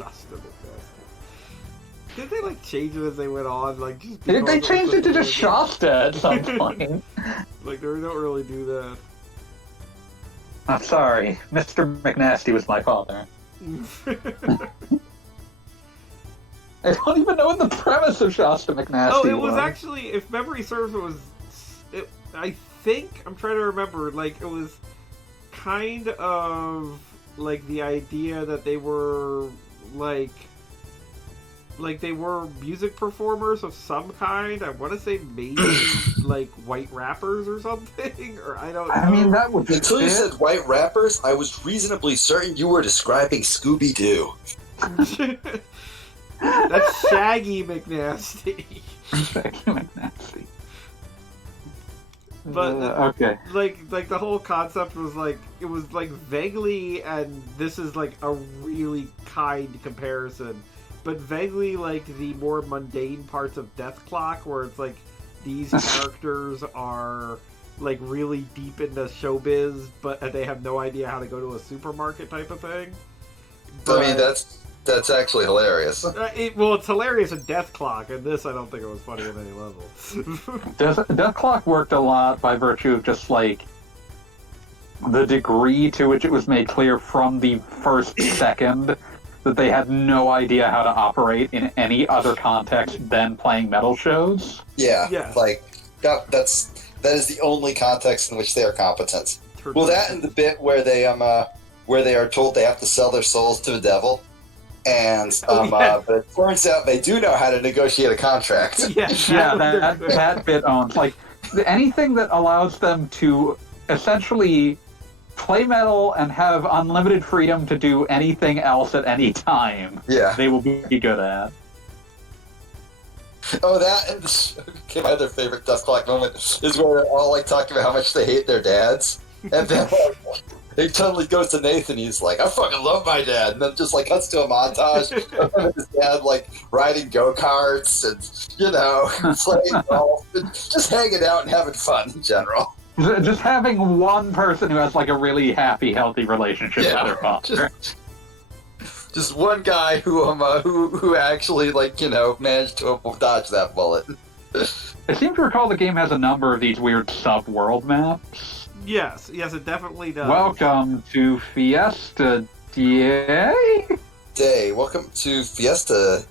Shasta McNasty. Did they like change it as they went on? Like just They changed it to just Shasta at some point. Like they don't really do that. I'm sorry, Mr. McNasty was my father. I don't even know what the premise of Shasta McNasty Oh, it was actually, if memory serves, I think, I'm trying to remember, like, it was kind of, like, the idea that they were, like they were music performers of some kind. I want to say maybe, like, white rappers or something, or I don't know. I mean, that would Until you said white rappers, I was reasonably certain you were describing Scooby-Doo. That's Shaggy McNasty. Shaggy McNasty. But okay, like the whole concept was like it was like vaguely, and this is like a really kind comparison, but vaguely like the more mundane parts of Death Clock, where it's like these characters are like really deep into showbiz, but they have no idea how to go to a supermarket type of thing. But, I mean, that's actually hilarious. It's hilarious in Death Clock, and this I don't think it was funny at any level. Death Clock worked a lot by virtue of just like the degree to which it was made clear from the first second that they had no idea how to operate in any other context than playing metal shows. Yeah. Like that is the only context in which they are competent. Well, that and the bit where they are told they have to sell their souls to the devil, and but it turns out they do know how to negotiate a contract. That bit owns like anything that allows them to essentially play metal and have unlimited freedom to do anything else at any time. Yeah, they will be good at. Oh, that and okay, my other favorite Death Clock moment is where they're all like talking about how much they hate their dads, and then he totally goes to Nathan. He's like, "I fucking love my dad," and then just like cuts to a montage of his dad like riding go-karts and playing golf, and just hanging out and having fun in general. Just having one person who has like a really happy, healthy relationship with their father. Just one guy who actually managed to dodge that bullet. I seem to recall the game has a number of these weird sub-world maps. Yes, it definitely does. Welcome to Fiesta Day. Welcome to Fiesta.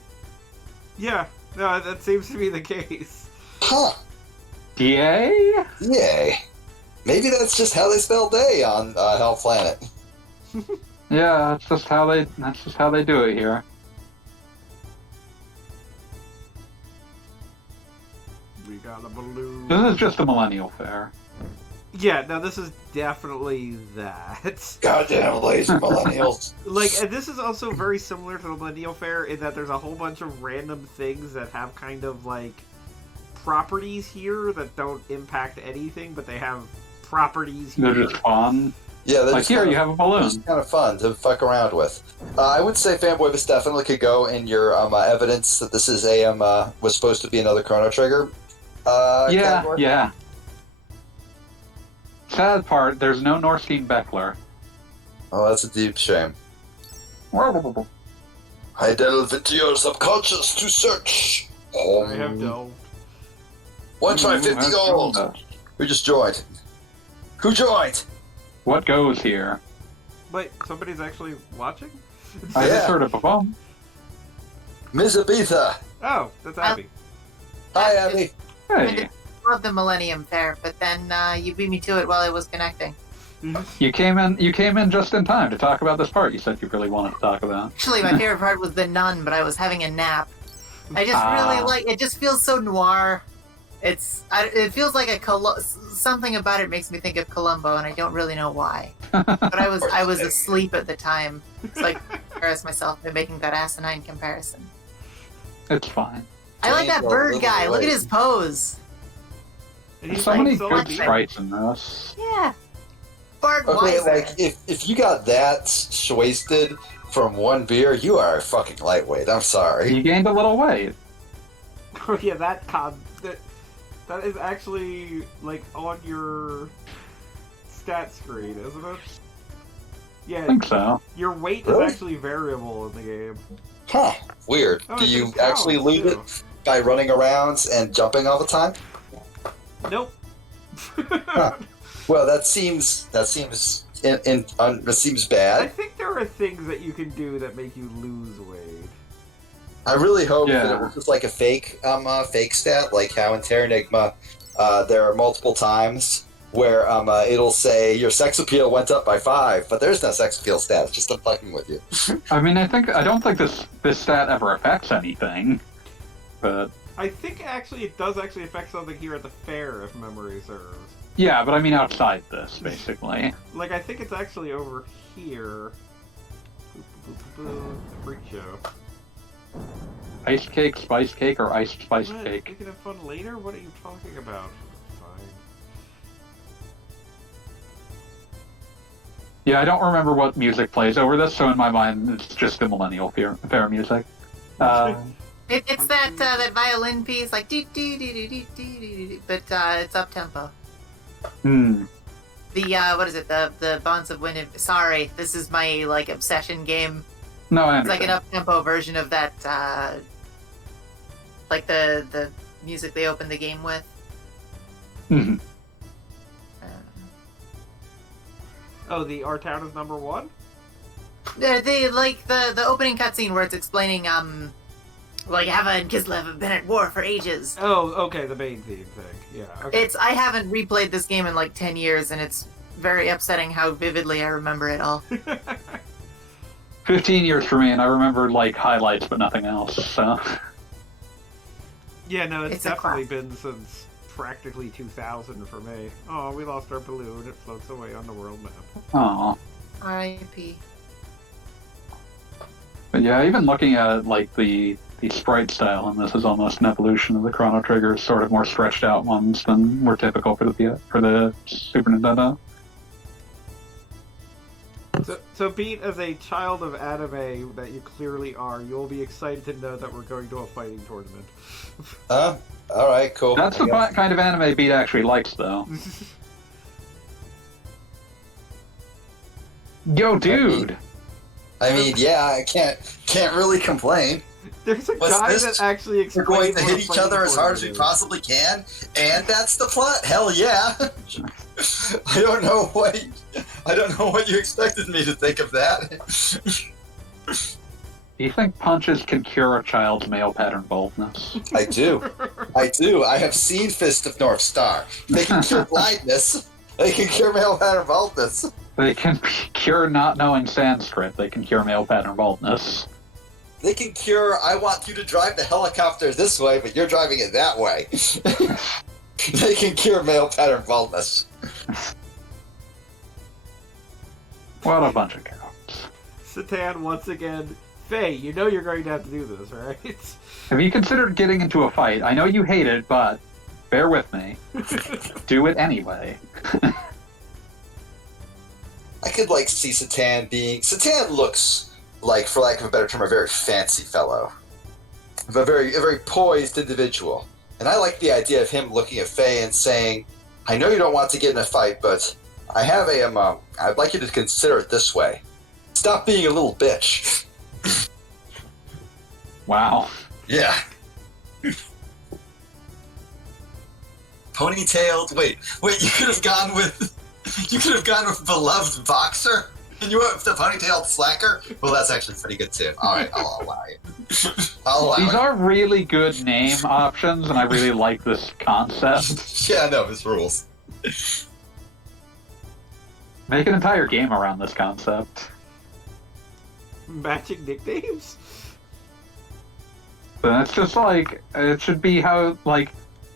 Yeah, no, that seems to be the case. Huh. Yay? Yay. Maybe that's just how they spell day on Hell Planet. Yeah, that's just how they do it here. We got a balloon. This is just a millennial fair. Yeah, no, this is definitely that. Goddamn lazy millennials. And this is also very similar to the millennial fair in that there's a whole bunch of random things that have kind of like properties here that don't impact anything, but they have properties here. They're just fun. Yeah, like here you have a balloon. It's kind of fun to fuck around with. I would say Fanboy This definitely could go in your evidence that this is was supposed to be another Chrono Trigger. Category. Yeah. Sad part, there's no Norstein Beckler. Oh, that's a deep shame. I delve into your subconscious to search. I have delved. One try 50 gold. Who just joined? Who joined? What goes here? Wait, somebody's actually watching? I just heard a bum. Ms. Abitha. Oh, that's Abby. Hi, Abby. Hey. I love the Millennium Fair, but then you beat me to it while I was connecting. You came in just in time to talk about this part you said you really wanted to talk about. Actually, my favorite part was the nun, but I was having a nap. I just really like it. Just feels so noir. It feels like something about it makes me think of Columbo, and I don't really know why. But I was asleep at the time, so I embarrassed myself by making that asinine comparison. It's fine. I like that bird guy. Look at his pose. There's so many good sprites in this. Yeah. Bart Okay, Weiser. like if you got that wasted from one beer, you are a fucking lightweight. I'm sorry. You gained a little weight. Oh yeah, that is actually like on your stat screen, isn't it? Yeah, I think so. your weight Really? is actually variable in the game. Huh. Weird. Oh, Do it's you in pounds, actually lose too. it by running around and jumping all the time? Nope. Well, that seems it seems I bad. think there are things that you can do that make you lose weight. I really hope that Yeah. it was just like a fake stat, like how in Terranigma, there are multiple times where it'll say your sex appeal went up by 5, but there's no sex appeal stat. It's just I'm fucking with you. I mean, I don't think this stat ever affects anything, but I think actually it does actually affect something here at the fair, if memory serves. yeah, but I mean outside this, basically. Like, I think it's actually over here. Freak show. Iced cake, spice cake, or iced spiced What? cake? We can have fun later? What are you talking about? Fine. Yeah, I don't remember what music plays over this, so in my mind, it's just the Millennial Fair music. It's that that violin piece, like doo doo doo doo doo doo doo doo, but it's up tempo. Hmm. The what is it? The Bonds of Wind. Sorry, this is my like obsession game. No, I It's like an understand. up tempo version of that, like the music they open the game with. Mhm. Oh, Our Town is number 1? They like the opening cutscene where it's explaining like Ava and Kislev have been at war for ages. Oh, okay, the main theme thing. Yeah, okay. I haven't replayed this game in like 10 years, and it's very upsetting how vividly I remember it all. 15 years for me, and I remember like highlights, but nothing else. So Yeah, no, it's It's a definitely classic. been since practically 2000 for me. Oh, we lost our balloon. It floats away on the world map. Aw. R.I.P. But yeah, even looking at like the sprite style, and this is almost an evolution of the Chrono Trigger, sort of more stretched out ones than were typical for the Super Nintendo. So, Pete, as a child of anime that you clearly are, you'll be excited to know that we're going to a fighting tournament. All right, cool. That's the I guess. kind of anime Beat actually likes, though. Yo, dude! I mean, yeah, I can't really complain. There's a What's guy this? that actually We're going explains to what a hit each fighting other as hard as we tournament is. possibly can, and that's the plot. Hell yeah! I don't know what you expected me to think of that. Do you think punches can cure a child's male pattern baldness? I do. I have seen Fist of North Star. They can cure blindness. They can cure male pattern baldness. They can cure not knowing Sanskrit. They can cure male pattern baldness. They can cure. I want you to drive the helicopter this way, but you're driving it that way. They can cure male pattern baldness. What a bunch of cowards. Satan, once again, Faye, you know you're going to have to do this, right? Have you considered getting into a fight? I know you hate it, but bear with me. Do it anyway. I could like see Satan being. Satan looks like, for lack of a better term, a very fancy fellow, a very poised individual, and I like the idea of him looking at Faye and saying, "I know you don't want to get in a fight, but I have I'd like you to consider it this way: stop being a little bitch." Wow. Yeah. Ponytailed. Wait. You could have gone with. You could have gone with beloved boxer, and you went with the ponytailed slacker. Well, that's actually pretty good too. All right, I'll allow you. I'll allow These it. are really good name options, and I really like this concept. Yeah, no, his rules. Make an entire game around this concept. Matching nicknames? But it's just like, it should be how, like,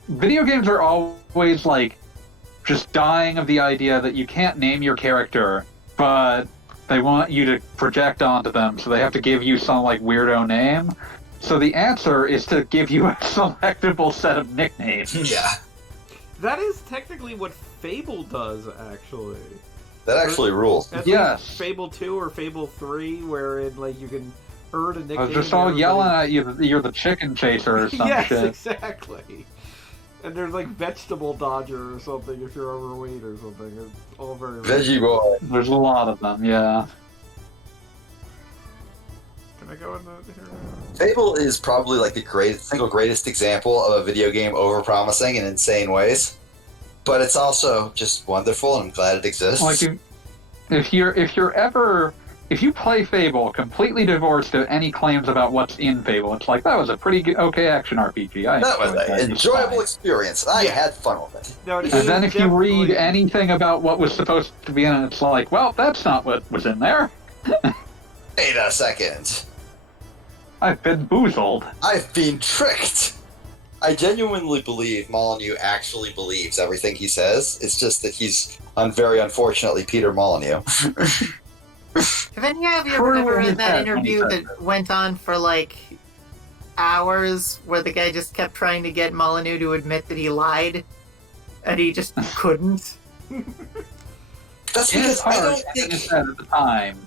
video games are always, like, just dying of the idea that you can't name your character, but they want you to project onto them, so they have to give you some, like, weirdo name. So the answer is to give you a selectable set of nicknames. Yeah, That is technically what Fable does, actually. that actually rules. That's Yes. like Fable 2 or Fable 3, wherein, like, you can earn a nickname. I was just and all yelling everybody- at you, you're the chicken chaser or some Yes, shit. exactly. And there's, like, Vegetable Dodger or something if you're overweight or something. It's all very... Veggie boy. There's a lot of them, yeah. I go in the here? Fable is probably like the single greatest example of a video game overpromising in insane ways. But it's also just wonderful, and I'm glad it exists. Like if you play Fable completely divorced of any claims about what's in Fable, it's like that was a pretty good, okay action RPG. That was an enjoyable experience. I had fun with it. No, And then if you read anything about what was supposed to be in it, it's like, well, that's not what was in there. Wait a second. I've been boozled. I've been tricked. I genuinely believe Molyneux actually believes everything he says. It's just that he's very unfortunately Peter Molyneux. Have any of you ever read that interview that went on for like hours where the guy just kept trying to get Molyneux to admit that he lied and he just couldn't? That's because I don't think at the time.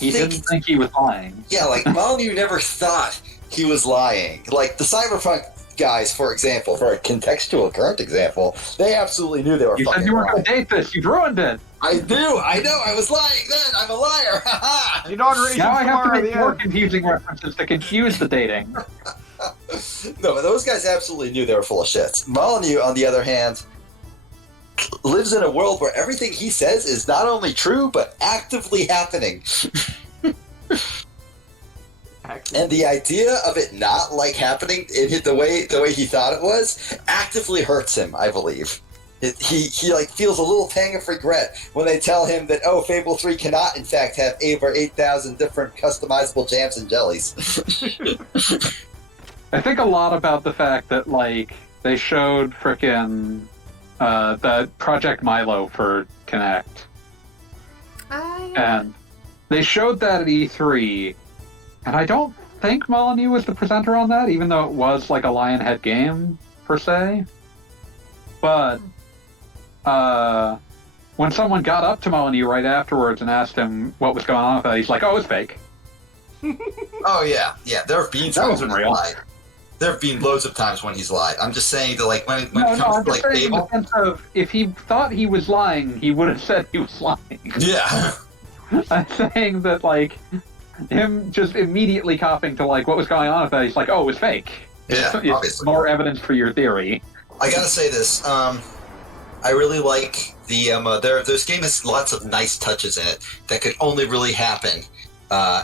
He didn't think he was lying. Yeah, like Molyneux never thought he was lying. Like the Cyberpunk guys, for example, for a contextual current example, they absolutely knew they were You fucking said you weren't lying. going to date this. You've ruined it. I know, I was lying then. I'm a liar. Inauguration Now I have to tomorrow, make the more end. confusing references to confuse the dating. No, but those guys absolutely knew they were full of shit. Molyneux, on the other hand, lives in a world where everything he says is not only true, but actively happening. And the idea of it not like happening in the way he thought it was actively hurts him, I believe. He like feels a little pang of regret when they tell him that Fable 3 cannot in fact have over 8,000 different customizable jams and jellies. I think a lot about the fact that like they showed frickin' the Project Milo for Kinect. And they showed that at E3, and I don't think Molyneux was the presenter on that, even though it was like a Lionhead game, per se. But when someone got up to Molyneux right afterwards and asked him what was going on with that, he's like, oh, it's fake. Oh, yeah. There have been That times wasn't when he's real. lied. There have been loads of times when he's lied. I'm just saying that, like, when it I'm comes to, just like, saying in the Fable... sense of, if he thought he was lying, he would have said he was lying. Yeah. I'm saying that, like, him just immediately copying to, like, what was going on with that, he's like, oh, it was fake. Yeah, It's obviously. more evidence for your theory. I gotta say this. I really like this game has lots of nice touches in it that could only really happen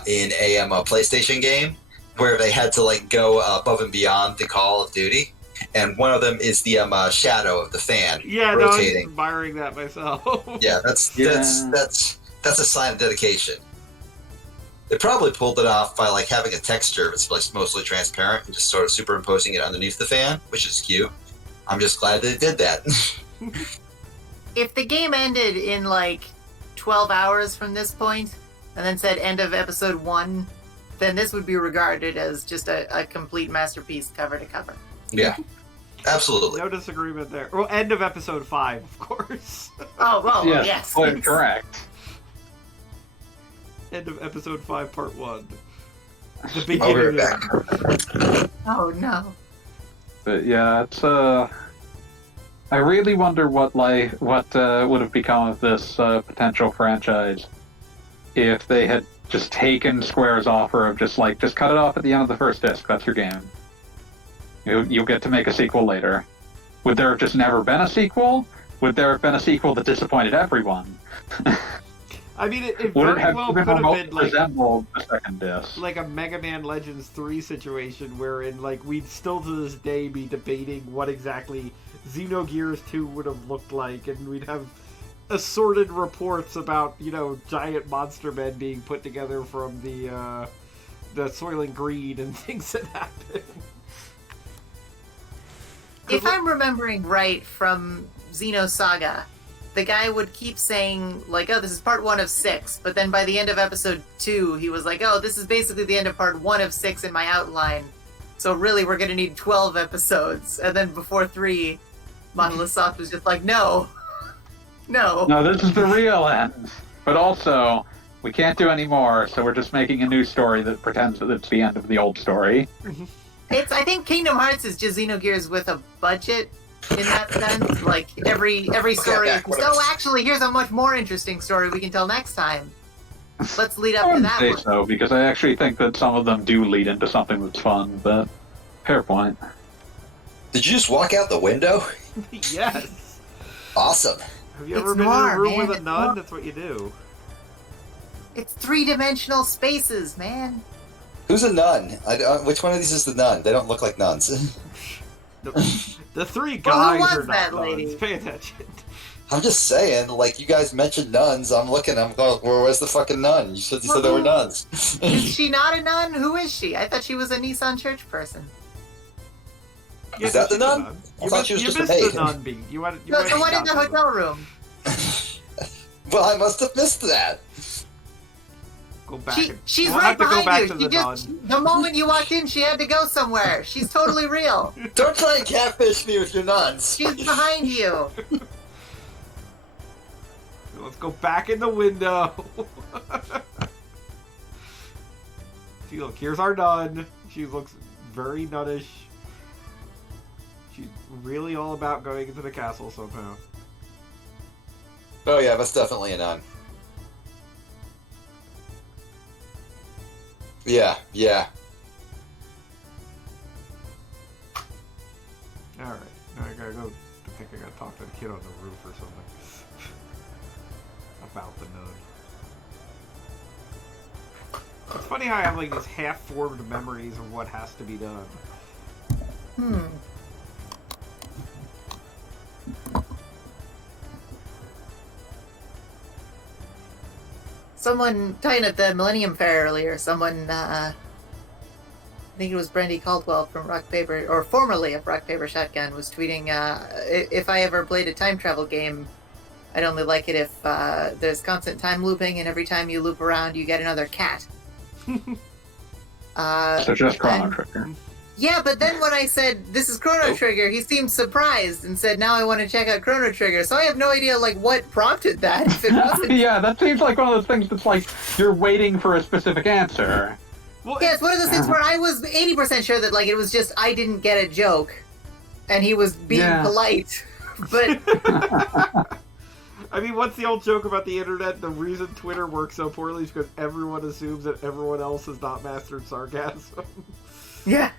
in a PlayStation game, where they had to like go above and beyond the Call of Duty, and one of them is the shadow of the fan Yeah, no, I'm rotating. admiring that myself. Yeah, that's a sign of dedication. They probably pulled it off by like having a texture that's like mostly transparent and just sort of superimposing it underneath the fan, which is cute. I'm just glad they did that. If the game ended in like 12 hours from this point, and then said end of episode 1, then this would be regarded as just a complete masterpiece cover to cover. Yeah, absolutely. No disagreement there. Well, end of episode 5, of course. Oh, well, yes. Well, correct. End of episode 5, part 1. The I'll be beginning. right back. Oh, no. But yeah, it's I really wonder what would have become of this potential franchise if they had just taken Square's offer of just cut it off at the end of the first disc. That's your game. You'll get to make a sequel later. Would there have just never been a sequel? Would there have been a sequel that disappointed everyone? I mean, it Would it very have well even could have remotely been like resembled the second disc? like a Mega Man Legends 3 situation wherein like we'd still to this day be debating what exactly Xenogears 2 would have looked like, and we'd have assorted reports about, giant monster men being put together from the Soylent Green and things that happen. If I'm remembering right from Xenosaga, the guy would keep saying, like, oh, this is part 1 of 6, but then by the end of episode 2, he was like, oh, this is basically the end of part 1 of 6 in my outline, so really we're going to need 12 episodes. And then before 3, Monolith Soft was just like, no, No, this is the real end. But also, we can't do any more, so we're just making a new story that pretends that it's the end of the old story. I think Kingdom Hearts is just Xenogears with a budget in that sense. Like every story. back, what So else? actually, here's a much more interesting story we can tell next time. let's lead I up to wouldn't that say one. so, because I actually think that some of them do lead into something that's fun, but fair point. Did you just walk out the window? Yes. Awesome. Have you It's ever been in noir, a room man. with a It's nun? noir. That's what you do. It's three-dimensional spaces, man. Who's a nun? Which one of these is the nun? They don't look like nuns. The three Well, who guys was are not that nuns. lady? Pay attention. I'm just saying, like, you guys mentioned nuns. I'm looking, I'm going, where's the fucking nun? You said there were nuns. Is she not a nun? Who is she? I thought she was a Nissan Church person. Is that the she's a nun? I You thought missed, she was you just a missed maid. the nun beat. You wanted, you No, went so what in the down to hotel room? Well, I must have missed that. Go back. She's we'll right have to go behind back you. to She the just nun. the moment you walked in, she had to go somewhere. She's totally real. Don't try and catfish me with your nuns. She's behind you. Let's go back in the window. See, look, here's our nun. She looks very nunnish. She's really all about going into the castle somehow. Oh yeah, that's definitely a nun. Yeah, yeah. Alright, now I gotta go. I think I gotta talk to the kid on the roof or something. About the nun. It's funny how I have like these half-formed memories of what has to be done. Hmm. Someone talking at the Millennium Fair earlier. Someone, I think it was Brandy Caldwell from Rock Paper, or formerly of Rock Paper Shotgun, was tweeting, if I ever played a time travel game, I'd only like it if there's constant time looping, and every time you loop around, you get another cat. So just Chrono Trigger. Yeah, but then when I said, this is Chrono Trigger, he seemed surprised and said, now I want to check out Chrono Trigger. So I have no idea, like, what prompted that. If it wasn't... Yeah, that seems like one of those things that's like, you're waiting for a specific answer. Well, Yeah, it's one of those things where I was 80% sure that, like, it was just I didn't get a joke, and he was being polite. But I mean, what's the old joke about the internet? The reason Twitter works so poorly is because everyone assumes that everyone else has not mastered sarcasm. yeah,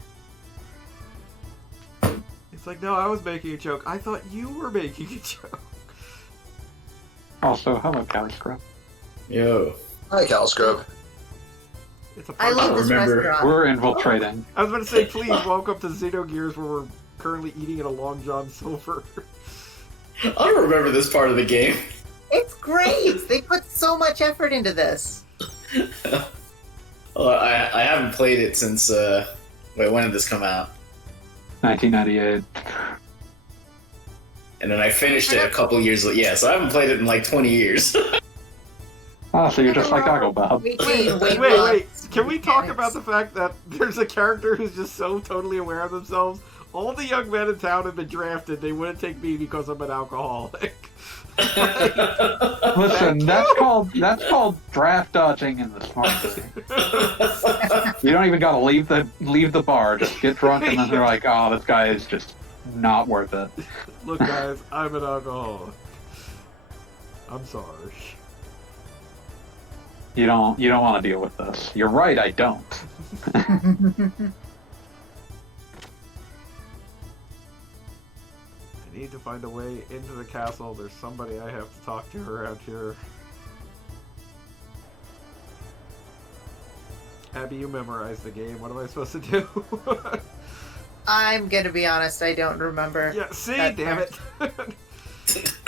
It's like, no, I was making a joke. I thought you were making a joke. Also, hello, Cali Scrub. Yo. Hi, Cal Scrub. It's a I love this remember- restaurant. We're infiltrating. I was about to say, please welcome to Xenogears, where we're currently eating at a Long John Silver. I don't remember this part of the game. It's great. They put so much effort into this. Well, I haven't played it since, wait, when did this come out? 1998. And then I finished it a couple years later. Yeah, so I haven't played it in like 20 years. Oh, so you're just like Goggle Bob. Wait. Can we talk about the fact that there's a character who's just so totally aware of themselves? All the young men in town have been drafted. They wouldn't take me because I'm an alcoholic. Listen, that's called draft dodging in the smart city. You don't even gotta leave the bar. Just get drunk, and then they're like, "Oh, this guy is just not worth it." Look, guys, I'm an alcoholic. I'm sorry. You don't want to deal with this. You're right, I don't. I need to find a way into the castle. There's somebody I have to talk to around here. Abby, you memorized the game. What am I supposed to do? I'm gonna be honest, I don't remember. Yeah, see? that Damn part. it.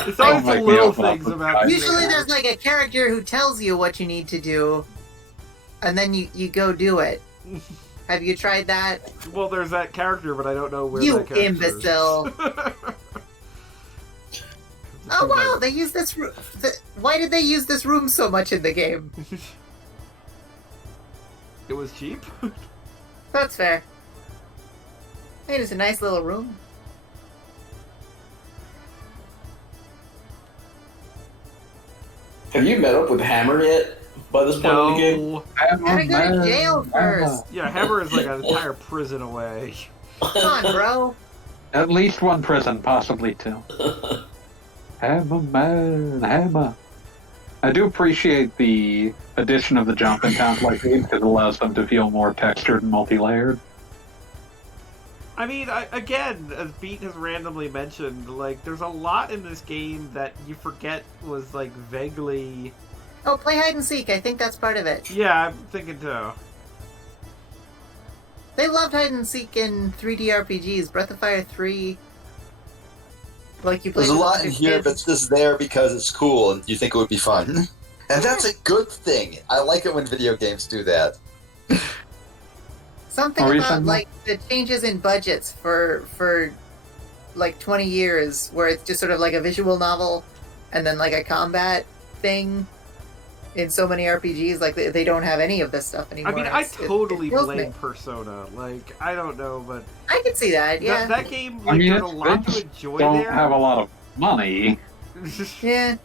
It's always the make me little open up things the about guys. Usually there's like a character who tells you what you need to do, and then you go do it. Have you tried that? Well, there's that character, but I don't know where You that character imbecile. is. Oh wow, they use this room. Why did they use this room so much in the game? It was cheap? That's fair. Hey, it's a nice little room. Have you met up with Hammer yet? By this point in the game? No. Gotta go to jail first. Yeah, Hammer is like an entire prison away. Come on, bro. At least one prison, possibly two. Hammer man, hammer. I do appreciate the addition of the jump in towns like these because it allows them to feel more textured and multi-layered. I mean, again, as Beat has randomly mentioned, like, there's a lot in this game that you forget was, like, vaguely... Oh, play hide and seek. I think that's part of it. Yeah, I'm thinking too. They loved hide and seek in 3D RPGs. Breath of Fire 3. Like you played. There's a with lot in your here, kids. but it's just there because it's cool and you think it would be fun. And that's a good thing. I like it when video games do that. Something Are you about saying- like the changes in budgets for like 20 years, where it's just sort of like a visual novel, and then like a combat thing. In so many RPGs, like they don't have any of this stuff anymore. I mean, I It totally kills blame me. Persona. Like, I don't know, but I can see that. Yeah. that game, I like, mean, there's a it's- lot they to just enjoy don't there. have a lot of money. Yeah.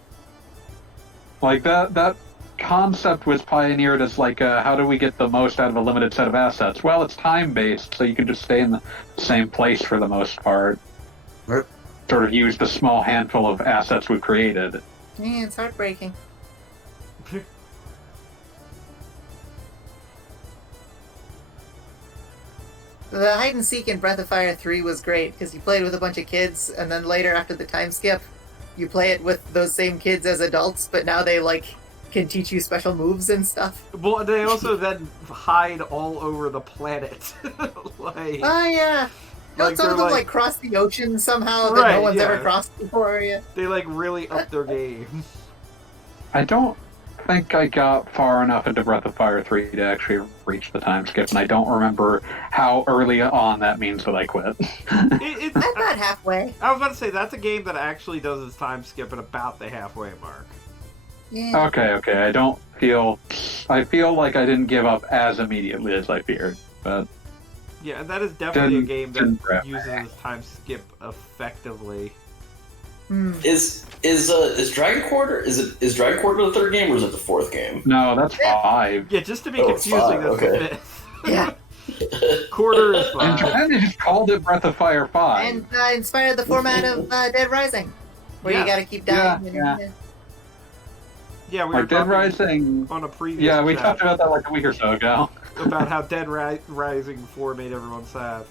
Like that concept was pioneered as like, how do we get the most out of a limited set of assets? Well, it's time-based, so you can just stay in the same place for the most part. Right. Sort of use the small handful of assets we've created. Yeah, it's heartbreaking. The hide and seek in Breath of Fire 3 was great because you played with a bunch of kids, and then later after the time skip, you play it with those same kids as adults, but now they like can teach you special moves and stuff. Well, they also then hide all over the planet. Like, Oh yeah. Don't Like, some of they're them like- like cross the ocean somehow that Right, no one's yeah. ever crossed before? Yeah. they, like, really up their game. I don't think I got far enough into Breath of Fire 3 to actually reach the time skip, and I don't remember how early on that means that I quit. It's, I'm not halfway. I was about to say, that's a game that actually does its time skip at about the halfway mark. Yeah. Okay, I feel like I didn't give up as immediately as I feared, but Yeah, and that is definitely a Didn't- game didn't that grab uses its time skip effectively. Hmm. Is Dragon Quarter is Dragon Quarter the third game or is it the fourth game? no, that's 5. Yeah, just to be Oh, confusing, five, that's okay. the fifth. Yeah. Quarter is In fine. Japan, they just called it Breath of Fire 5. And inspired the format of Dead Rising, where Yeah. you gotta keep dying. Yeah, and, Yeah, we were Like Dead talking Rising. on a previous Yeah, we chat talked about that like a week or so ago. about how Dead Rising 4 made everyone sad.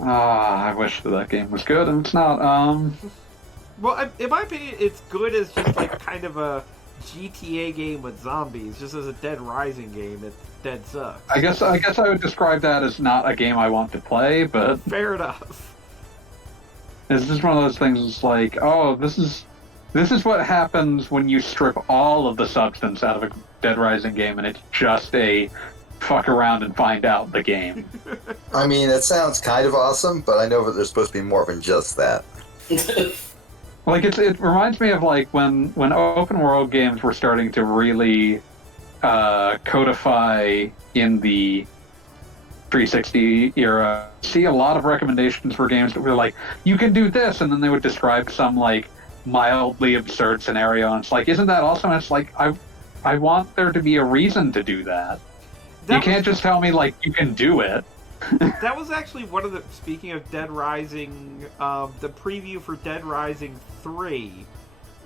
I wish that game was good, and it's not. Well, in my opinion, it's good as just like kind of a GTA game with zombies. Just as a Dead Rising game, it's dead sucks. I guess I would describe that as not a game I want to play, but Fair enough. it's just one of those things. It's like, oh, this is what happens when you strip all of the substance out of a Dead Rising game, and it's just a fuck around and find out the game. I mean, it sounds kind of awesome, but I know that there's supposed to be more than just that. Like it reminds me of like when open world games were starting to really codify in the 360 era. See a lot of recommendations for games that were like, you can do this, and then they would describe some like mildly absurd scenario, and it's like, isn't that awesome? And it's like, I want there to be a reason to do that. You can't just tell me like you can do it. That was actually one of the. Speaking of Dead Rising, the preview for Dead Rising 3,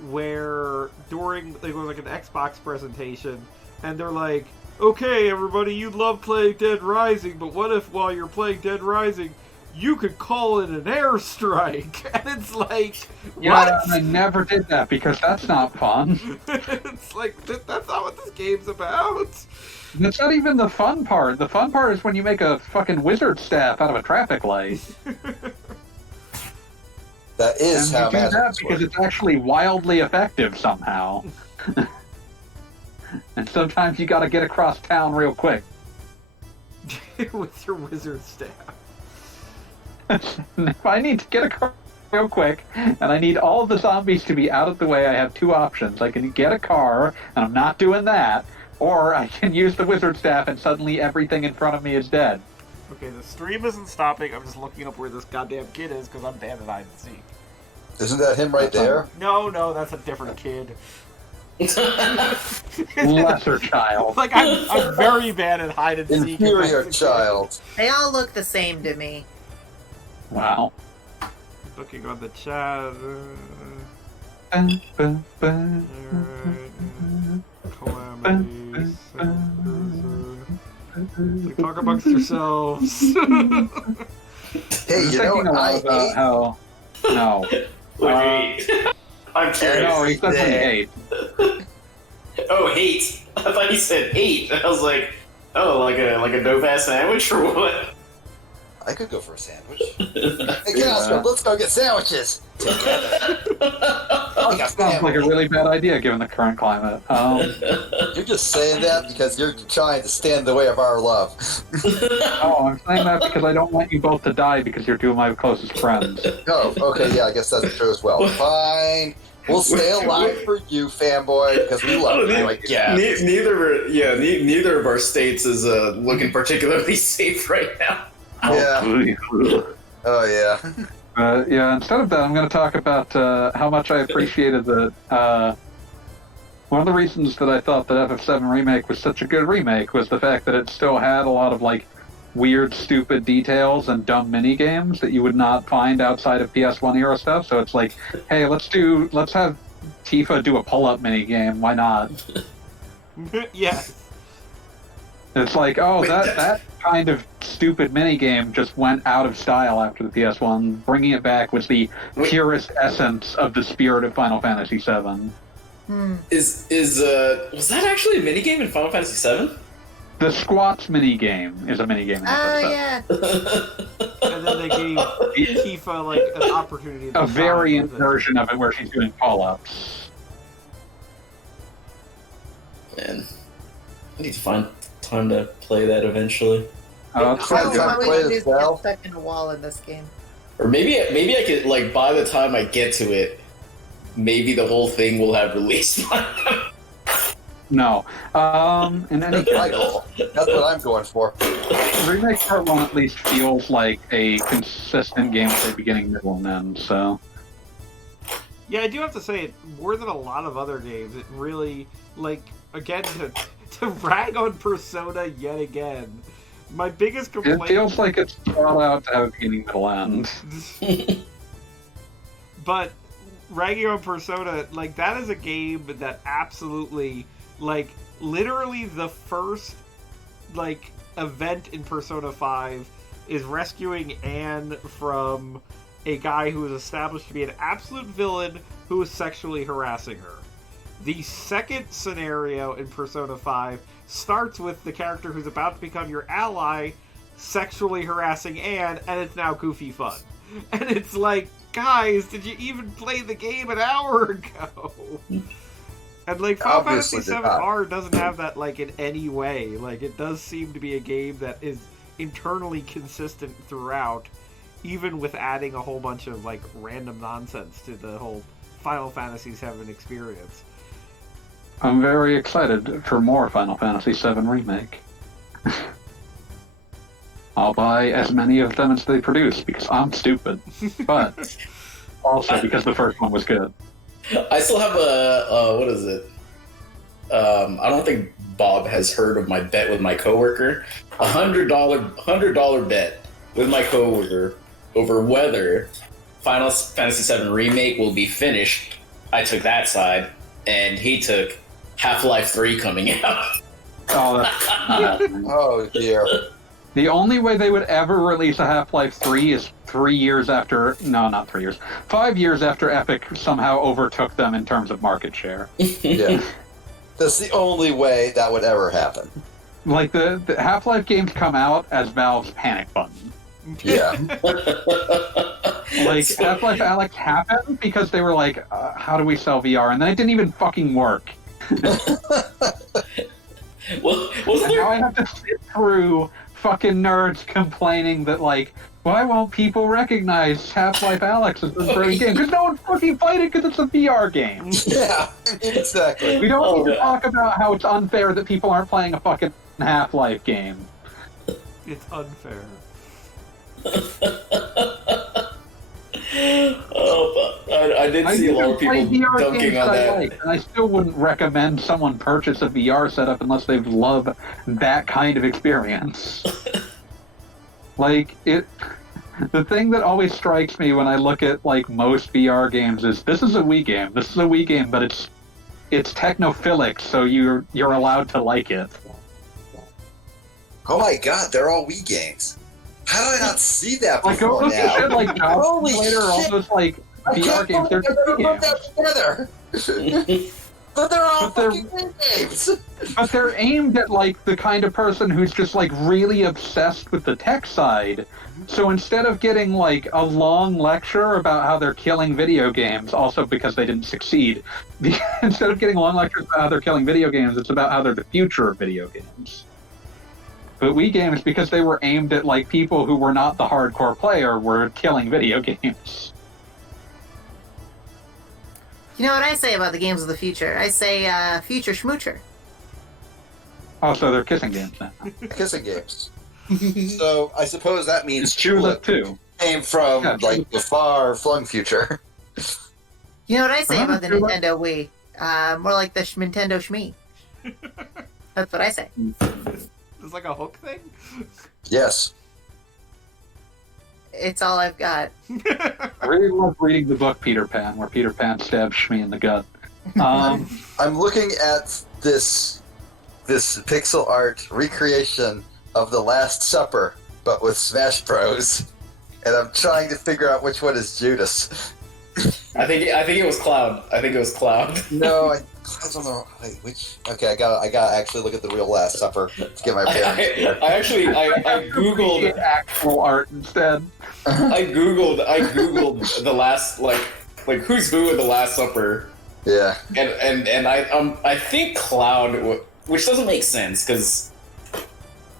where during it was like an Xbox presentation, and they're like, "Okay, everybody, you love playing Dead Rising, but what if while you're playing Dead Rising, you could call in an airstrike?" And it's like, what? Yeah, I never did that because that's not fun. It's like that's not what this game's about. That's not even the fun part. The fun part is when you make a fucking wizard staff out of a traffic light. That is And how you do that magic because works. it's actually wildly effective somehow. And sometimes you gotta get across town real quick. With your wizard staff. And if I need to get across real quick, and I need all of the zombies to be out of the way, I have two options. I can get a car, and I'm not doing that, or I can use the wizard staff and suddenly everything in front of me is dead. Okay, the stream isn't stopping. I'm just looking up where this goddamn kid is because I'm bad at hide and seek. Isn't that him right there? No, that's a different kid. Lesser child. Like, I'm very bad at hide and seek. Inferior and that's child. They all look the same to me. Wow. Looking on the chat. Calamity. Like, talk amongst yourselves. Hey, you know, I hate... how... No. Wait, I'm curious. No, he said hate. Oh, hate. I thought he said hate. I was like, oh, like a dope-ass sandwich or what? I could go for a sandwich. Hey, Castro, let's go get sandwiches together. Sounds like a really bad idea given the current climate. You're just saying that because you're trying to stand in the way of our love. Oh, I'm saying that because I don't want you both to die because you're two of my closest friends. Oh, okay, yeah, I guess that's true as well. Fine. We'll stay alive for you, fanboy, because we love you, I guess. Neither of our states is looking particularly safe right now. Yeah. Oh, yeah. Yeah, instead of that, I'm going to talk about how much I appreciated the... one of the reasons that I thought that FF7 Remake was such a good remake was the fact that it still had a lot of, like, weird, stupid details and dumb mini-games that you would not find outside of PS1 era stuff. So it's like, hey, let's have Tifa do a pull-up mini-game. Why not? Yeah. It's like, oh, that kind of stupid minigame just went out of style after the PS1. Bringing it back was the purest essence of the spirit of Final Fantasy VII. Was that actually a minigame in Final Fantasy VII? The squats minigame is a minigame in FF7. Yeah. And then they gave Tifa like an opportunity. A variant version of it where she's doing pull-ups. Man, I need to find time to play that eventually. Oh, Try to play it as well. Get stuck in a wall in this game. Or maybe I could, like, by the time I get to it, maybe the whole thing will have released by now. No. In any That's my case, goal. That's what I'm going for. Remake Part 1 at least feels like a consistent gameplay beginning, middle, and end, so... Yeah, I do have to say, it more than a lot of other games, it really, like, again, to rag on Persona yet again, my biggest complaint... It feels like it's thought out to have a beginning, middle, end. But ragging on Persona, like, that is a game that absolutely, like, literally the first, like, event in Persona 5 is rescuing Anne from a guy who is established to be an absolute villain who is sexually harassing her. The second scenario in Persona 5 starts with the character who's about to become your ally sexually harassing Anne, and it's now goofy fun. And it's like, guys, did you even play the game an hour ago? And, like, Final Fantasy VII R doesn't have that, like, in any way. Like, it does seem to be a game that is internally consistent throughout, even with adding a whole bunch of, like, random nonsense to the whole Final Fantasy VII experience. I'm very excited for more Final Fantasy VII Remake. I'll buy as many of them as they produce, because I'm stupid. But also because the first one was good. I still have a what is it? I don't think Bob has heard of my bet with my coworker. $100 bet with my coworker over whether Final Fantasy VII Remake will be finished. I took that side, and he took Half-Life 3 coming out. Oh, that's Oh, dear. The only way they would ever release a Half-Life 3 is 3 years after... No, not 3 years. 5 years after Epic somehow overtook them in terms of market share. Yeah. That's the only way that would ever happen. Like, the Half-Life games come out as Valve's panic button. Yeah. Like, Half-Life Alyx happened because they were like, how do we sell VR? And then it didn't even fucking work. Well, And now I have to sit through fucking nerds complaining that, like, why won't people recognize Half-Life Alyx as a great game? Because no one fucking played it because it's a VR game. Yeah, exactly. We don't need to talk about how it's unfair that people aren't playing a fucking Half-Life game. It's unfair. Oh, but I did see a lot of people dunking on that. And I still wouldn't recommend someone purchase a VR setup unless they love that kind of experience. Like, The thing that always strikes me when I look at like most VR games is this is a Wii game. This is a Wii game, but it's technophilic, so you're allowed to like it. Oh my god, they're all Wii games. How did I not see that Like before those now? shit like Holy Simulator, all shit. those like I VR can't games, they're believe I Wii never put games. that together. But they're all But they're- fucking Wii games. But they're aimed at like the kind of person who's just like really obsessed with the tech side. So instead of getting like a long lecture about how they're killing video games, also because they didn't succeed, instead of getting long lectures about how they're killing video games, it's about how they're the future of video games. But Wii games, because they were aimed at like people who were not the hardcore player, were killing video games. You know what I say about the games of the future? I say future schmoocher. Also, they're kissing games now. Kissing games. So I suppose that means It's Chula too. came from Yeah, like the far flung future. You know what I say Huh? about the Nintendo Wii? More like the Nintendo Shmee. That's what I say. It's like a hook thing? Yes. It's all I've got. I really love reading the book Peter Pan, where Peter Pan stabs Shmi in the gut. I'm looking at this pixel art recreation of The Last Supper, but with Smash Bros. And I'm trying to figure out which one is Judas. I think it was Cloud. I think it was Cloud. No, I don't know. Wait, which? Okay, I gotta actually look at the real Last Supper to get my bearings here. I googled actual art instead. I googled the last like who's who in the Last Supper, Yeah. and I think Cloud, which doesn't make sense because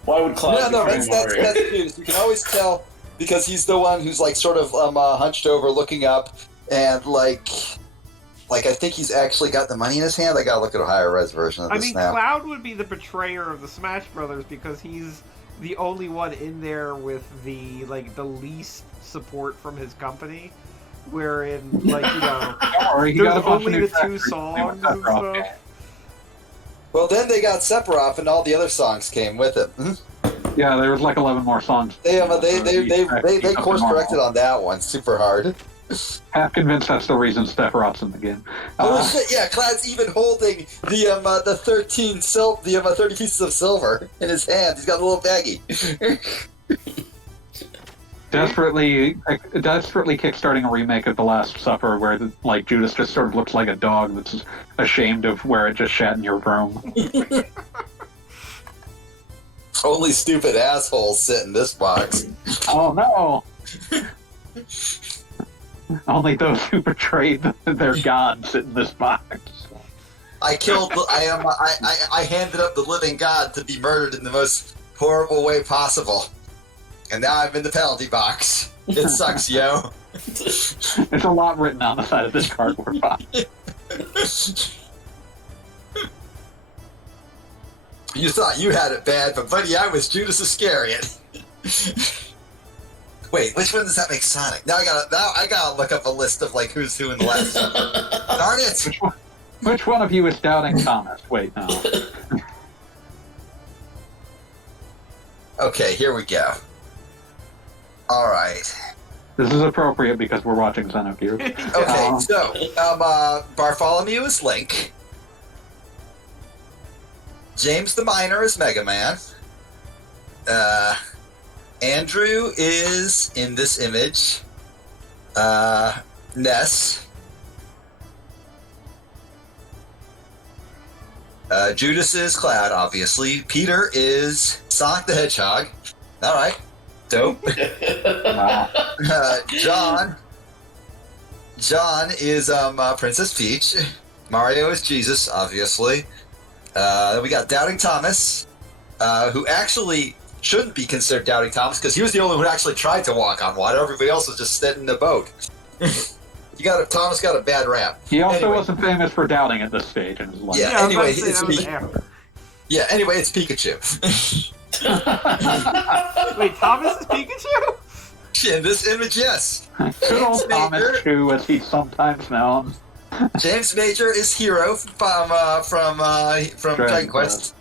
why would Cloud? No, be that's Mario? Judas. You can always tell because he's the one who's like sort of hunched over, looking up, and like I think he's actually got the money in his hand. I gotta look at a higher res version of I this mean, now. Cloud would be the betrayer of the Smash Brothers because he's the only one in there with the least support from his company. Wherein, like, you know, Don't worry, he got a there's bunch of only new the two tracks songs recently and with Sephiroth. stuff. Well, then they got Sephiroth, and all the other songs came with it. Yeah, there was like 11 more songs. They Each course track corrected on that one super hard. Half convinced that's the reason Sephiroth's in the game. Holy shit! Yeah, Cloud's even holding the 30 pieces of silver in his hand. He's got a little baggie. Desperately kickstarting a remake of The Last Supper where like Judas just sort of looks like a dog that's ashamed of where it just shat in your room. Only stupid assholes sit in this box. Oh no! Only those who betrayed their god sit in this box. I handed up the living god to be murdered in the most horrible way possible. And now I'm in the penalty box. It sucks, yo. There's a lot written on the side of this cardboard box. You thought you had it bad, but buddy, I was Judas Iscariot. Wait, which one does that make Sonic? Now I gotta look up a list of like who's who in the last. Darn it! Which one of you is doubting Thomas? Wait, no. Okay, here we go. All right. This is appropriate because we're watching Xenogears. Okay, so Bartholomew is Link. James the Miner is Mega Man. Andrew is in this image. Ness. Judas is Cloud, obviously. Peter is Sonic the Hedgehog. All right, dope. Wow. John is Princess Peach. Mario is Jesus, obviously. We got Doubting Thomas, who actually shouldn't be considered Doubting Thomas because he was the only one who actually tried to walk on water. Everybody else was just sitting in the boat. Thomas got a bad rap. He also Anyway. wasn't famous for doubting at this stage in his life. Yeah. I was about Anyway, to say it's that was me. after. Yeah, anyway, it's Pikachu. Wait, Thomas is Pikachu? In this image, yes. Good old Thomas Chu, as he's sometimes known. James Major is Hero from Dragon Quest.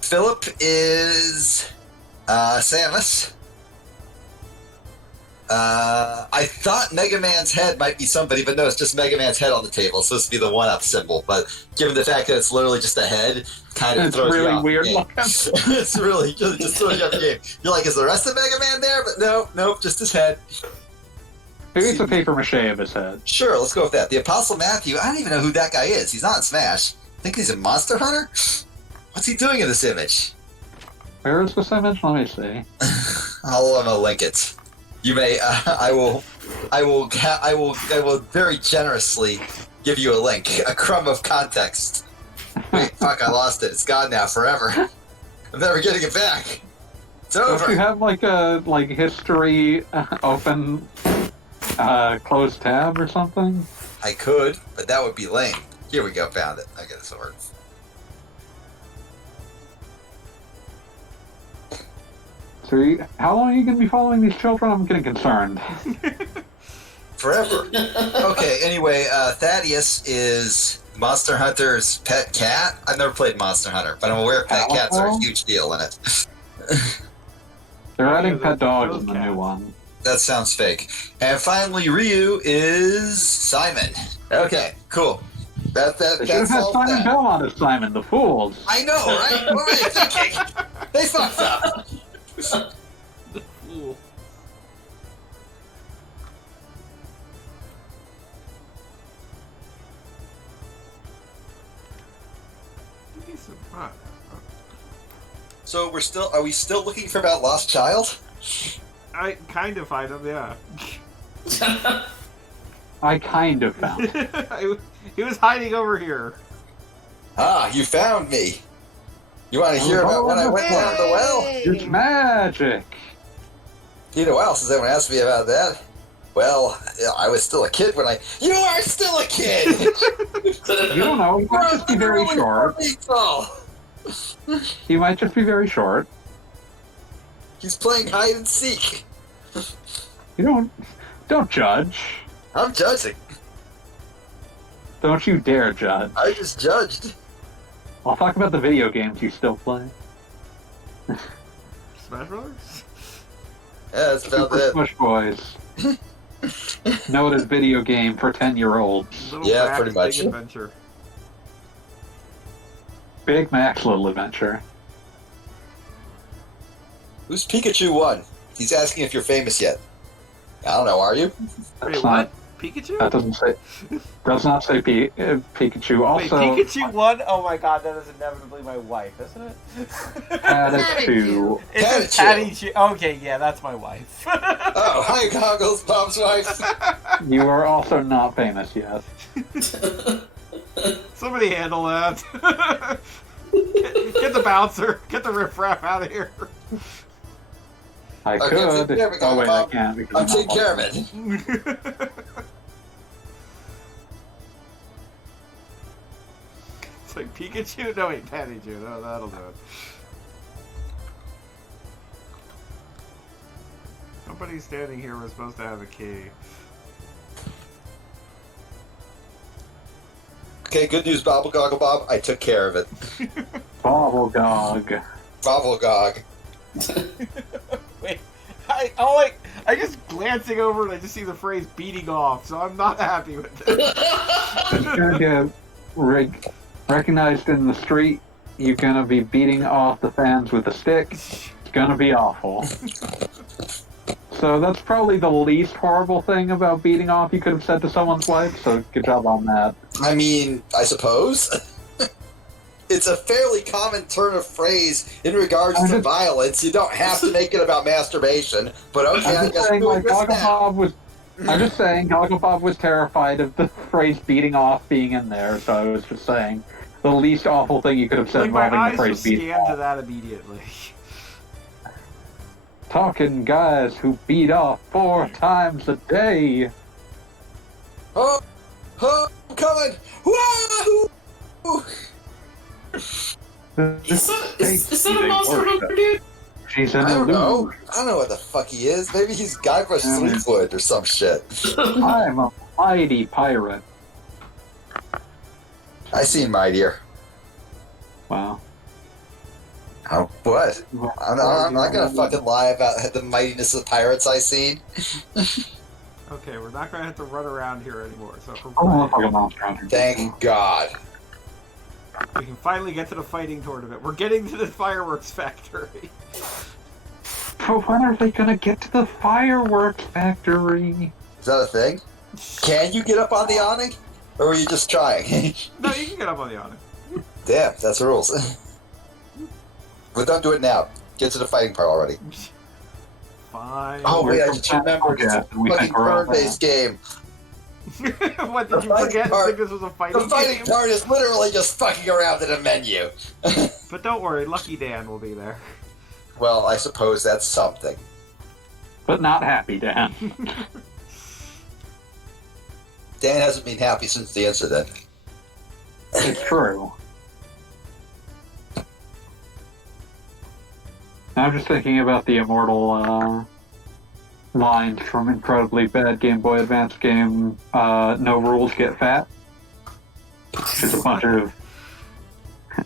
Philip is Samus. I thought Mega Man's head might be somebody, but no, it's just Mega Man's head on the table. It's supposed to be the one-up symbol, but given the fact that it's literally just a head, kind of It's throws you really off weird the game. looking. It's really just throwing you off the game. You're like, is the rest of Mega Man there? But nope, just his head. Maybe it's a paper mache of his head. Sure, let's go with that. The Apostle Matthew, I don't even know who that guy is. He's not in Smash. I think he's a Monster Hunter? What's he doing in this image? Where is this image? Let me see. I'm gonna link it. You may. I will very generously give you a link, a crumb of context. Wait, fuck! I lost it. It's gone now, forever. I'm never getting it back. It's over. Don't you have like a history open closed tab or something? I could, but that would be lame. Here we go. Found it. I get a sword. So how long are you going to be following these children? I'm getting concerned. Forever. Okay, anyway, Thaddeus is Monster Hunter's pet cat. I've never played Monster Hunter, but I'm aware pet cats are a huge deal in it. They're adding Yeah, pet dogs those in the cats. new one. That sounds fake. And finally, Ryu is Simon. Okay, cool. They should have That's had all Simon that. Belmont as Simon, the fools. I know, right? What were they thinking? They fucked up. Fool. So are we still looking for that lost child? I kind of find him, yeah. I kind of found it. He was hiding over here. Ah, you found me. You want to hear about when I went down the well? It's magic. You know what else has anyone asked me about that? Well, I was still a kid when You are still a kid! You don't know. He might just be very short. He might just be very short. He's playing hide and seek. You don't judge. I'm judging. Don't you dare judge. I just judged. I'll talk about the video games you still play. Smash Brothers? Yeah, that's about Super it. Smash Boys. Noted video game for 10-year-olds. Little Yeah, Max pretty much. Big Adventure. Big Mac's Little Adventure. Who's Pikachu 1? He's asking if you're famous yet. I don't know, are you? That's Wait, not, what? Pikachu? That does not say Pikachu. Also, Wait, Pikachu 1? Oh my god, that is inevitably my wife, isn't it? Pikachu. It's a Pikachu. Pikachu. Okay, yeah, that's my wife. Oh, hi, Goggles, Bob's wife. You are also not famous yet. Somebody handle that. Get the bouncer. Get the riffraff out of here. I Okay, could. there we go, Oh wait, I Bob. can't because I'm I'm not taking care of welcome. it. It's like Pikachu? No, wait, Pikachu. No, that'll do it. Somebody standing here was supposed to have a key. Okay, good news, Bobble Goggle Bob. I took care of it. Bobblegog. Bobblegog. Wait, I just glancing over and I just see the phrase beating off, so I'm not happy with it. You're gonna get recognized in the street. You're gonna be beating off the fans with a stick. It's gonna be awful. So that's probably the least horrible thing about beating off you could have said to someone's wife, so good job on that. I mean, I suppose. It's a fairly common turn of phrase in regards I'm to just- violence. You don't have to make it about masturbation, but okay, I I'm guess just saying, we'll like, miss that. I'm just saying, Gogglebob was terrified of the phrase beating off being in there, so I was just saying the least awful thing you could have said Like, my involving eyes the just phrase beating scanned to off. that immediately. Talking guys who beat off 4 times a day. Oh, oh, I'm coming! Wahoo! Is that a Monster Hunter, dude? She's in I a don't know. loop. I don't know what the fuck he is. Maybe he's Guybrush Threepwood or some shit. I'm a mighty pirate. I seen my dear. Wow. Oh, What? I'm not gonna fucking lie about the mightiness of pirates I seen. Okay, we're not gonna have to run around here anymore. So if we're Oh, playing, fucking monster hunter. Thank God. we can finally get to the fighting tournament. We're getting to the fireworks factory. But when are they gonna get to the fireworks factory? Is that a thing? Can you get up on the awning? Or are you just trying? No, you can get up on the awning. Damn, that's the rules. But don't do it now. Get to the fighting part already. Fine. Oh, We're wait, I from just remembered. It's a Planet Punk, we fucking think we're all turn-based game. What, did The you fighting forget? part- Think this was a fighting The fighting game? part is literally just fucking around in a menu. But don't worry, Lucky Dan will be there. Well, I suppose that's something. But not happy, Dan. Dan hasn't been happy since the incident. It's true. I'm just thinking about the immortal lines from incredibly bad Game Boy Advance game, No Rules Get Fat. Which is a bunch of...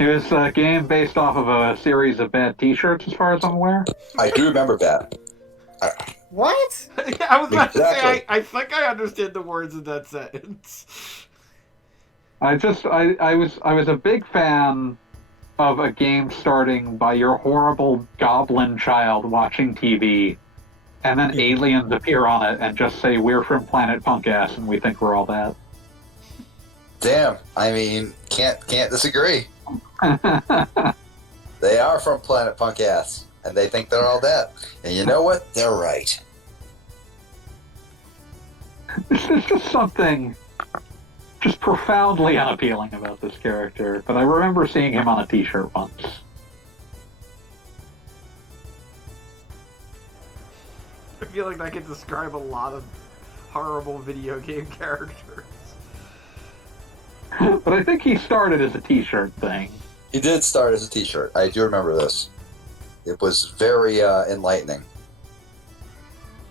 It was a game based off of a series of bad t-shirts, as far as I'm aware. I do remember that. What? I was about to say, Exactly. I think I understand the words of that sentence. I was a big fan of a game starting by your horrible goblin child watching TV, and then aliens appear on it and just say, "We're from Planet Punk Ass, and we think we're all that." Damn, I mean, can't disagree. They are from Planet Punk Ass, and they think they're all that. And you know what? They're right. There's just something just profoundly unappealing about this character, but I remember seeing him on a t-shirt once. I feel like that could describe a lot of horrible video game characters. But I think he started as a t-shirt thing. He did start as a t-shirt. I do remember this. It was very enlightening.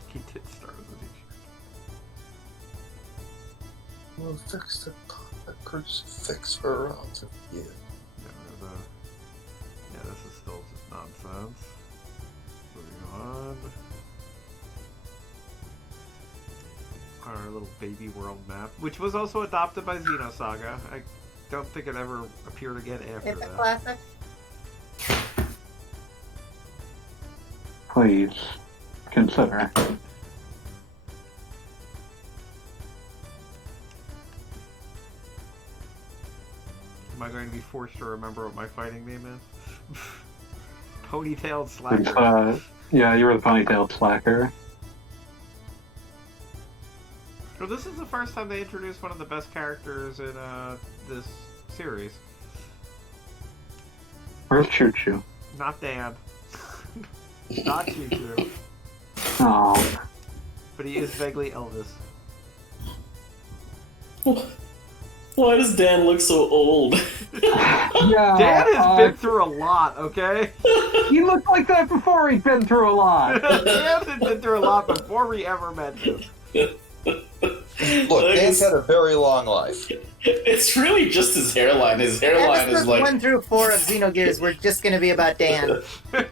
He did start as a t-shirt. We'll fix the crucifix for us. Yeah. Yeah, this is still just nonsense. Moving on. Our little baby world map, which was also adopted by Xenosaga. I don't think it ever appeared again after It's a that. classic. Please consider. Am I going to be forced to remember what my fighting name is? Ponytailed It's, Slacker. yeah, you were the ponytailed slacker. Well, this is the first time they introduced one of the best characters in this series. Where's Choo Choo? Not Dan. Not Choo Choo. Oh. But he is vaguely Elvis. Why does Dan look so old? Yeah, Dan has been through a lot, okay? He looked like that before he'd been through a lot. Dan had been through a lot before we ever met him. Look, Dan's had a very long life. It's really just his hairline. His hairline is Episodes like 1 through 4 of Xenogears were just gonna be about Dan. There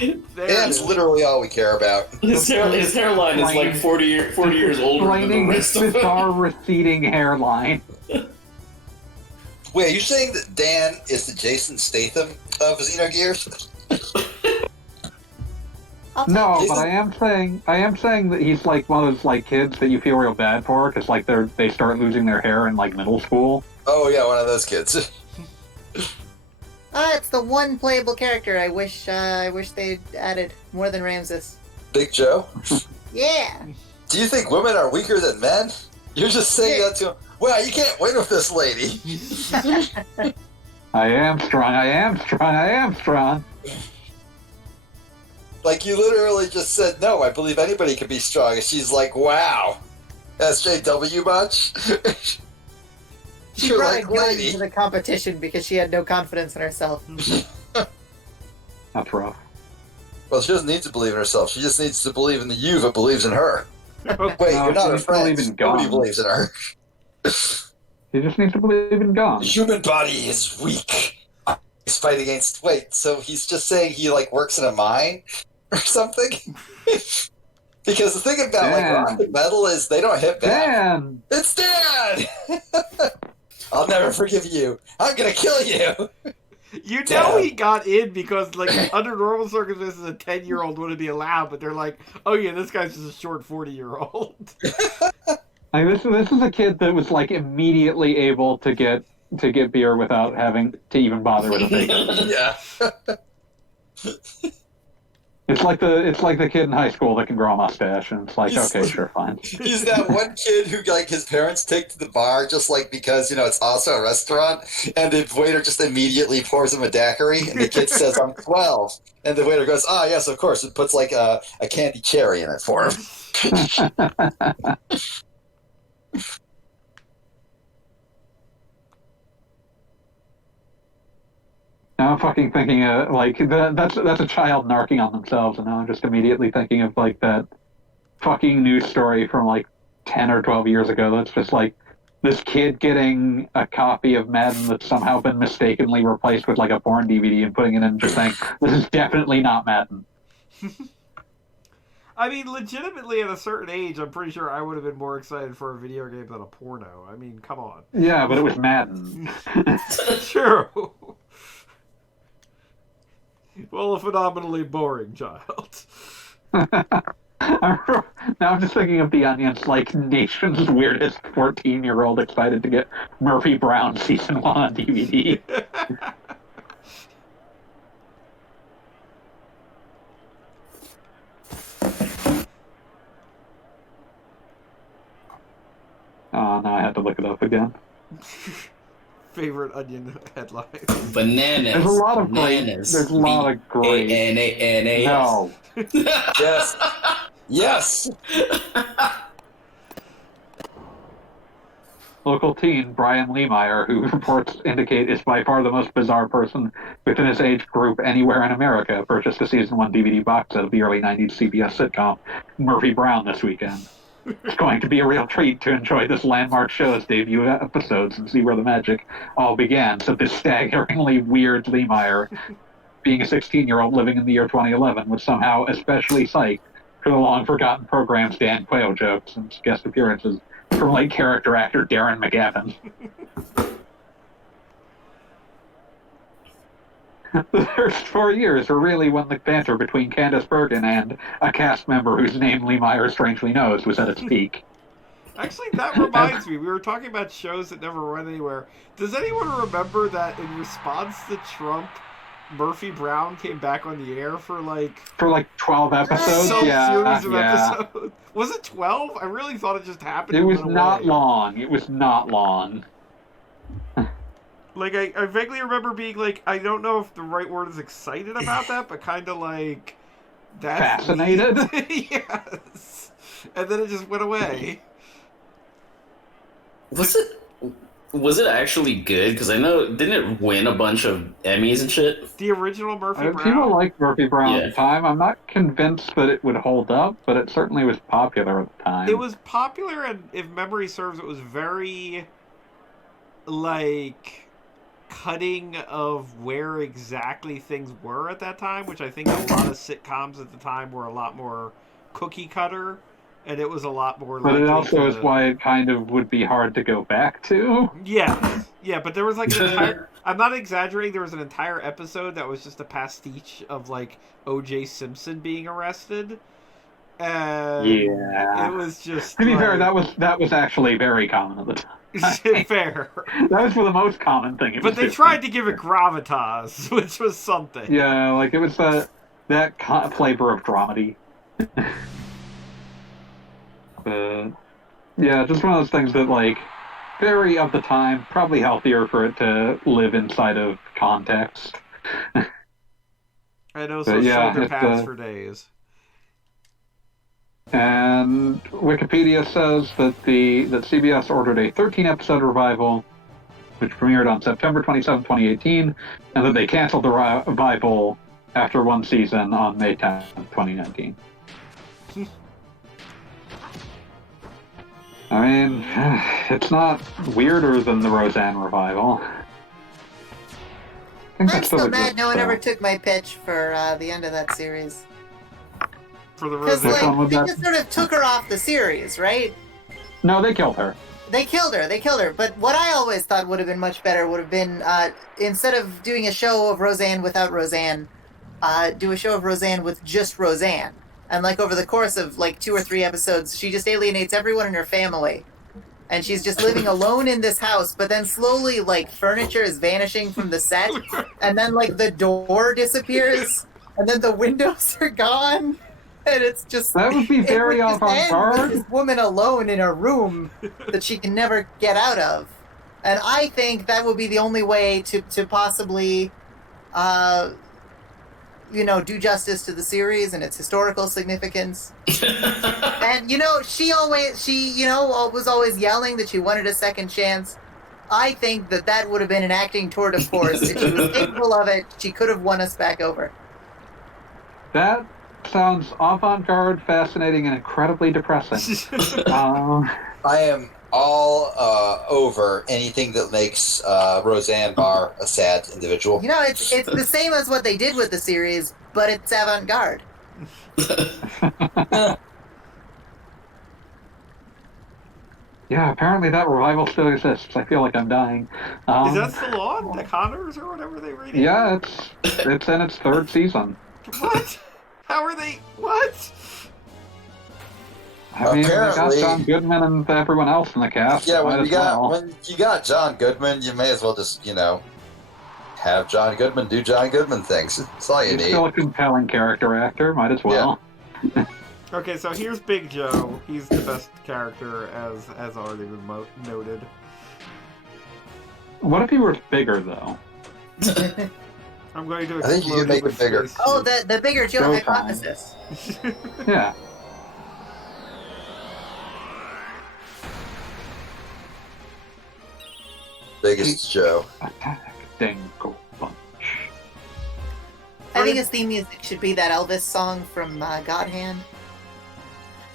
it Dan's is. literally all we care about. his hairline is like 40 years older than the Explaining his rest of them. bizarre receding hairline. Wait, are you saying that Dan is the Jason Statham of Xenogears? I'll take No, it. but I am saying that he's like one of those like kids that you feel real bad for because like they start losing their hair in like middle school. Oh yeah, one of those kids. It's the one playable character I wish they'd added more than Ramses. Big Joe? Yeah. Do you think women are weaker than men? You're just saying that to him. Well, you can't win with this lady. I am strong. I am strong. I am strong. Like, you literally just said, no, I believe anybody can be strong. And she's like, wow. SJW much? She You're brought like, a gun lady. to the competition because she had no confidence in herself. That's rough. Well, she doesn't need to believe in herself. She just needs to believe in the you that believes in her. Wait, No, you're not she her needs to believe friend. in Nobody guns. believes in her. He just needs to believe in The guns. human body is weak. He's fighting against. Wait, so he's just saying he like works in a mine or something? Because the thing about like Dan. rock and metal is they don't hit back. Dan! It's Dan. I'll never forgive you. I'm gonna kill you. You know Damn. he got in because, like, under normal circumstances, a 10-year-old wouldn't be allowed, but they're like, oh yeah, this guy's just a short 40-year-old. Like, this is a kid that was, like, immediately able to get beer without having to even bother with a ticket. Yeah. It's like the kid in high school that can grow a mustache, and it's like, He's- okay, sure, fine. He's that one kid who like his parents take to the bar just like because it's also a restaurant, and the waiter just immediately pours him a daiquiri, and the kid says, "I'm 12," and the waiter goes, "Ah, yes, of course," and puts like a candy cherry in it for him. Now I'm fucking thinking, like, that's a child narking on themselves, and now I'm just immediately thinking of, like, that fucking news story from, like, 10 or 12 years ago that's just, like, this kid getting a copy of Madden that's somehow been mistakenly replaced with, like, a porn DVD and putting it in and just saying, this is definitely not Madden. I mean, legitimately, at a certain age, I'm pretty sure I would have been more excited for a video game than a porno. I mean, come on. Yeah, but it was Madden. True. Well, a phenomenally boring child. Now I'm just thinking of The Onion's, like, nation's weirdest 14-year-old excited to get Murphy Brown Season 1 on DVD. Oh, now I have to look it up again. Favorite Onion headline. Bananas. There's a lot of great. Bananas. There's a lot of great. B-A-N-A-N-A-S. No. Yes, yes. Local teen Brian Lehmeyer, who reports indicate is by far the most bizarre person within his age group anywhere in America, purchased a Season 1 DVD box set of the early 90s CBS sitcom Murphy Brown this weekend. It's going to be a real treat to enjoy this landmark show's debut episodes and see where the magic all began, said this staggeringly weird Lehmeyer, being a 16-year-old living in the year 2011, was somehow especially psyched for the long-forgotten program's Dan Quayle jokes and guest appearances from late character actor Darren McGavin. The first 4 years were really when the banter between Candace Bergen and a cast member whose name Lehmeyer strangely knows was at its peak. Actually, that reminds me. We were talking about shows that never went anywhere. Does anyone remember that in response to Trump, Murphy Brown came back on the air for like 12 episodes? some Yeah, series of yeah. episodes? Was it 12? I really thought it just happened. It and was went not away. long. It was not long. Like, I vaguely remember being like, I don't know if the right word is excited about that, but kind of like... That's Fascinated? neat. Yes. And then it just went away. Was it actually good? Because I know, didn't it win a bunch of Emmys and shit? The original Murphy Brown. People liked Murphy Brown Yeah. at the time. I'm not convinced that it would hold up, but it certainly was popular at the time. It was popular, and if memory serves, it was very, like, cutting of where exactly things were at that time, which I think a lot of sitcoms at the time were a lot more cookie cutter, and it was a lot more But it likely also to- is why it kind of would be hard to go back to. Yeah, but there was like an entire... I'm not exaggerating, there was an entire episode that was just a pastiche of, like, O.J. Simpson being arrested. And Yeah. it was just... To be fair, like- that was actually very common at the time. Fair. That was for the most common thing. It But was they doing. tried to give it gravitas, which was something. Yeah, like it was that flavor of dramedy. But yeah, just one of those things that like very of the time, probably healthier for it to live inside of context. I know, But so yeah, shoulder it's, pads for days. And Wikipedia says that that CBS ordered a 13-episode revival, which premiered on September 27, 2018, and that they canceled the revival after one season on May 10, 2019. I mean, it's not weirder than the Roseanne revival. think I'm that still mad exists, no one so. ever took my pitch for the end of that series. For the Because, Roseanne. one was they that? just sort of took her off the series, right? No, they killed her. They killed her. But what I always thought would have been much better would have been, instead of doing a show of Roseanne without Roseanne, do a show of Roseanne with just Roseanne. And, like, over the course of, like, 2 or 3 episodes, she just alienates everyone in her family. And she's just living alone in this house, but then slowly, like, furniture is vanishing from the set, and then, like, the door disappears, and then the windows are gone, and it's just... That would be it very would just end with avant-garde. this woman alone in a room that she can never get out of. And I think that would be the only way to possibly, do justice to the series and its historical significance. And, she was always yelling that she wanted a second chance. I think that would have been an acting tour de force. If she was capable of it, she could have won us back over. That sounds avant-garde, fascinating, and incredibly depressing. I am all over anything that makes Roseanne Barr a sad individual. It's the same as what they did with the series, but it's avant-garde. Yeah, apparently that revival still exists. I feel like I'm dying. Is that still on? The Connors or whatever they read? Yeah, it's in its 3rd season. What? How are they? What? I mean, they got Apparently- John Goodman and everyone else in the cast. Yeah, might when as well. you got John Goodman, you may as well just have John Goodman do John Goodman things. That's all you He's need. still a compelling character actor. Might as well. Okay, so here's Big Joe. He's the best character, as already been noted. What if he were bigger, though? I'm going to I think you explode can make with it bigger. space Oh, juice. the bigger Joe Showtime. hypothesis. Yeah. Biggest Joe. Attack, Dingle Bunch. I think his theme music should be that Elvis song from God Hand.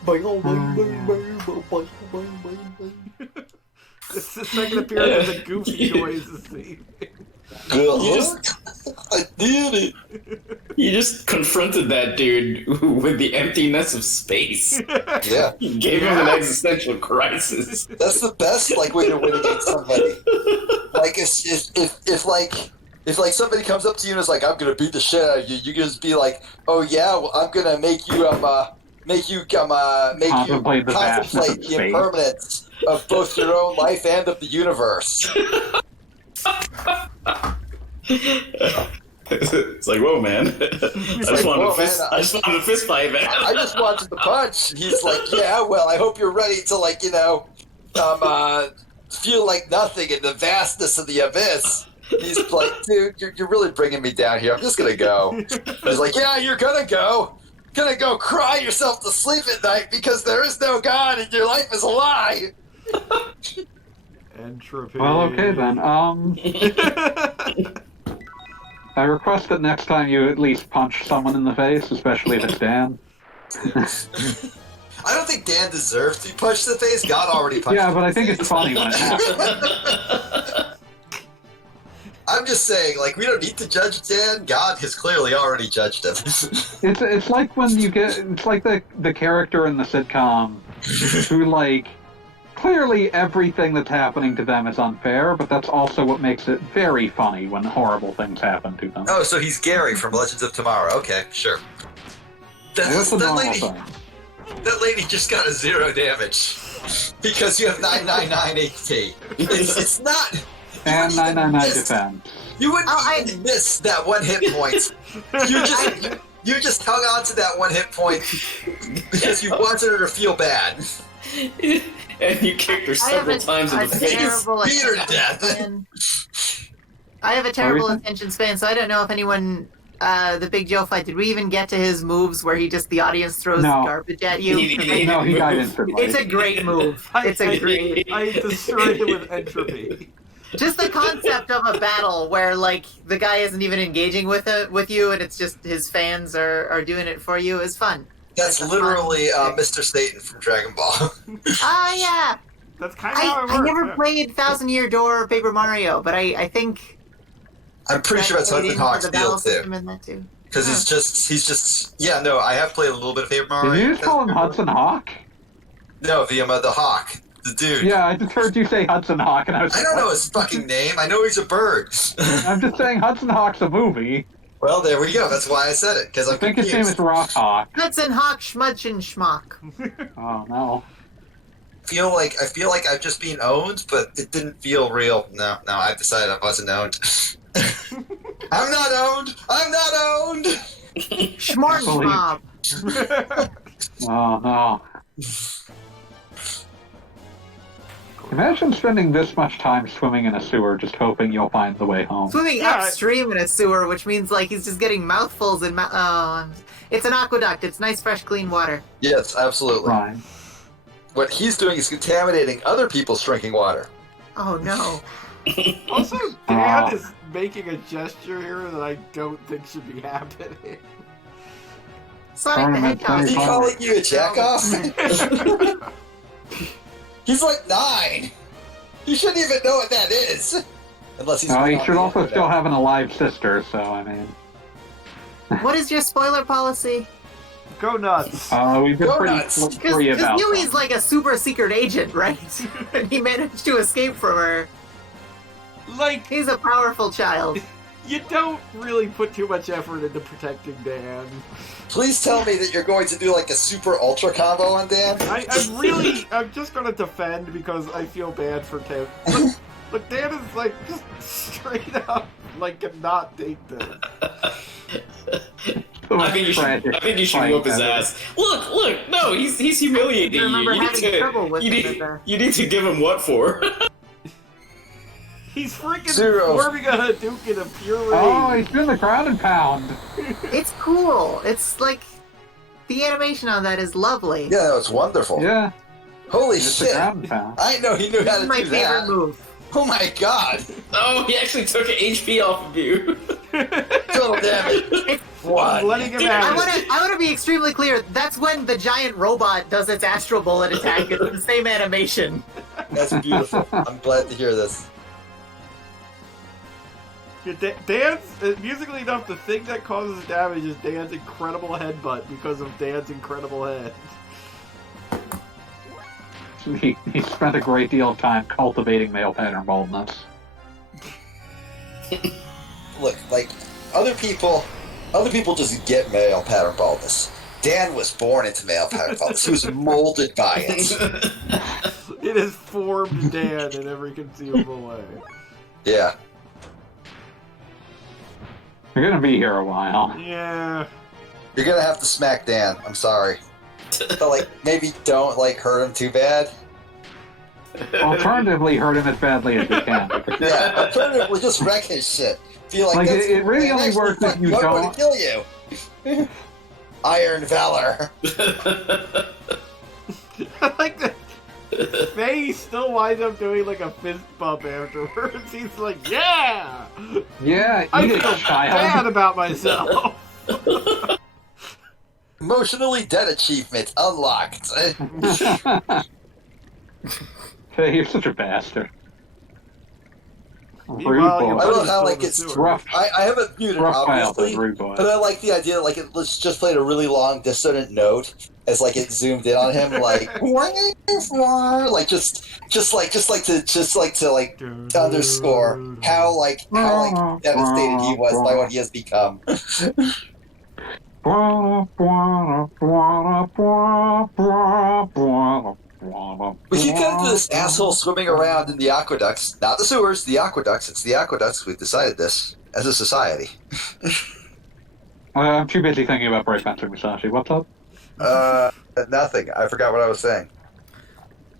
It's the second appearance of the Goofy noises scene. I did it. You just confronted that dude with the emptiness of space. Yeah, You gave him an existential crisis. that's the best way to win against somebody. Like if somebody comes up to you and is like, "I'm gonna beat the shit out of you," you can just be like, "Oh yeah, well, I'm gonna make you Contemplate the vastness of contemplate the space." impermanence of both your own life and of the universe." It's like, whoa, man! I just wanted to fist fight, man. I just wanted the punch. He's like, "Yeah, well, I hope you're ready to feel like nothing in the vastness of the abyss." He's like, "Dude, you're really bringing me down here. I'm just gonna go." He's like, "Yeah, you're gonna go. Gonna go cry yourself to sleep at night because there is no God and your life is a lie." Entropy. Well, okay then. I request that next time you at least punch someone in the face, especially if it's Dan. I don't think Dan deserves to be punched in the face. God already punched Yeah, him but in I the think face. it's funny when it happens. I'm just saying, we don't need to judge Dan. God has clearly already judged him. It's like when you get it's like the character in the sitcom who clearly everything that's happening to them is unfair, but that's also what makes it very funny when horrible things happen to them. Oh, so he's Gary from Legends of Tomorrow. Okay, sure. It's a normal thing. That lady just got a 0 damage because you have 999 HP. It's not. And 999 defense. You wouldn't even miss that one hit point. You just hung on to that one hit point because you wanted her to feel bad. And you kicked her several times in the face. Beat her to death. I have a terrible attention span, so I don't know if anyone, the Big Joe fight, did we even get to his moves where the audience throws garbage at you? No, he died instantly. It's a great move. I destroyed it with entropy. Just the concept of a battle where the guy isn't even engaging with you, and it's just his fans are doing it for you is fun. That's literally Mr. Satan from Dragon Ball. Yeah. That's kind of how it works. I never played Thousand Year Door or Paper Mario, but I think I'm pretty sure that's Hudson Waiting for Hawk's the battle deal too. system in that too. Because he's just. Yeah, no, I have played a little bit of Paper Mario. Did you just call him Hudson Hawk? No, the Hawk, the dude. Yeah, I just heard you say Hudson Hawk, and I was I like, don't know what? his fucking name. I know he's a bird. I'm just saying Hudson Hawk's a movie. Well, there we go. That's why I said it, because I'm I think confused. his name is Rock Hawk. Hudson Hawk, Schmudge, and Schmock. Oh, no. I feel like I've just been owned, but it didn't feel real. No, I've decided I wasn't owned. I'm not owned. I'm not owned. Schmorn Mob. Oh, no. Imagine spending this much time swimming in a sewer just hoping you'll find the way home. Swimming Yeah, upstream in a sewer, which means like he's just getting mouthfuls and it's an aqueduct. It's nice, fresh, clean water. Yes, absolutely. Right. What he's doing is contaminating other people's drinking water. Oh no. Also, Dan is making a gesture here that I don't think should be happening. Sonic the Tournament Hedgehog. Is he Fun. calling you a jackoff? He's like 9. You shouldn't even know what that is. Unless he's. Oh, he been on should the also internet. still have an alive sister, so, I mean... What is your spoiler policy? Go nuts. We've been Go pretty nuts. free about Yui's that. like a super secret agent, right? And he managed to escape from her. Like, He's a powerful child. you don't really put too much effort into protecting Dan. Please tell me that you're going to do like a super ultra combo on Dan. I'm just gonna defend because I feel bad for Dan. Look, Dan is like, just straight up, like, cannot take this. I think you should whoop his ass. Look, no, he's humiliating I remember you. You having trouble with you him need, at you need to give him what for? He's freaking Zero. forming a Hadouken of pure rage. Oh, he's doing the ground and pound. It's cool. It's like the animation on that is lovely. Yeah, that was wonderful. Yeah, Holy just the shit! ground and pound. I know he knew This how is to my do favorite that. move. Oh my god! Oh, he actually took an HP off of you. God damn it! What? Letting him Dude, have I want to be extremely clear. That's when the giant robot does its astral bullet attack. It's the same animation. That's beautiful. I'm glad to hear this. Dan's, musically enough, the thing that causes damage is Dan's incredible headbutt because of Dan's incredible head. He spent a great deal of time cultivating male pattern baldness. Look, like other people just get male pattern baldness. Dan was born into male pattern baldness. He was molded by it. It has formed Dan in every conceivable way. Yeah. You're gonna be here a while. Yeah. You're gonna have to smack Dan. I'm sorry. But like, maybe don't like hurt him too bad. Alternatively, hurt him as badly as you can. Yeah. Alternatively, just wreck his shit. Feel like, Like, that's it really man, only actually, works if fuck, you I'm going don't- to kill you. Iron Valor. I like that. Faye still winds up doing like a fist bump afterwards. He's like, yeah! Yeah, I eat feel it, bad child. about myself. Emotionally dead achievement unlocked. Hey, you're such a bastard. Rude Meanwhile, boy. your I love buddy's how, still like, in the it's sewer. Rough, I haven't muted rough obviously, childhood, rude boy. but I like the idea that like it was just played a really long dissonant note as like it zoomed in on him, like like to underscore how devastated he was by what he has become. We keep cutting to this asshole swimming around in the aqueducts, not the sewers, the aqueducts. It's the aqueducts. We've decided this as a society. I'm too busy thinking about Breakdancer Musashi. What's up? Nothing. I forgot what I was saying.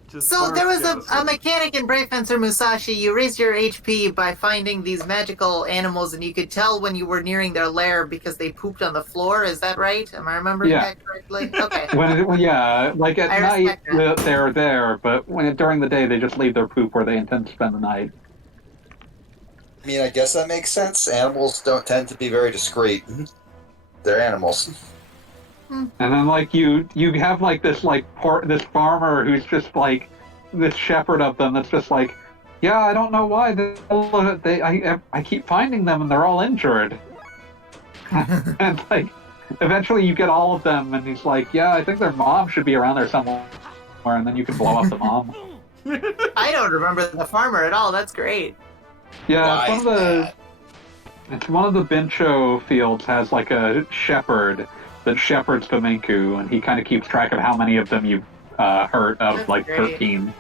Just So there was barf, a mechanic in Brave Fencer Musashi. You raised your HP by finding these magical animals, and you could tell when you were nearing their lair because they pooped on the floor. Is that right? Am I remembering Yeah. that correctly? Okay. Yeah, like at I night respect that. they're there, but during the day they just leave their poop where they intend to spend the night. I mean, I guess that makes sense. Animals don't tend to be very discreet. They're animals. And then like you have like this this farmer who's just like this shepherd of them that's just like, Yeah, I don't know why. I keep finding them and they're all injured. And like, eventually you get all of them, and he's like, "Yeah, I think their mom should be around there somewhere," and then you can blow up the mom. I don't remember the farmer at all. That's great. Yeah, Why it's one of the. It's one of the Bincho fields has like a shepherd that shepherds Flamenco, and he kind of keeps track of how many of them you've hurt out of That's like great. 13.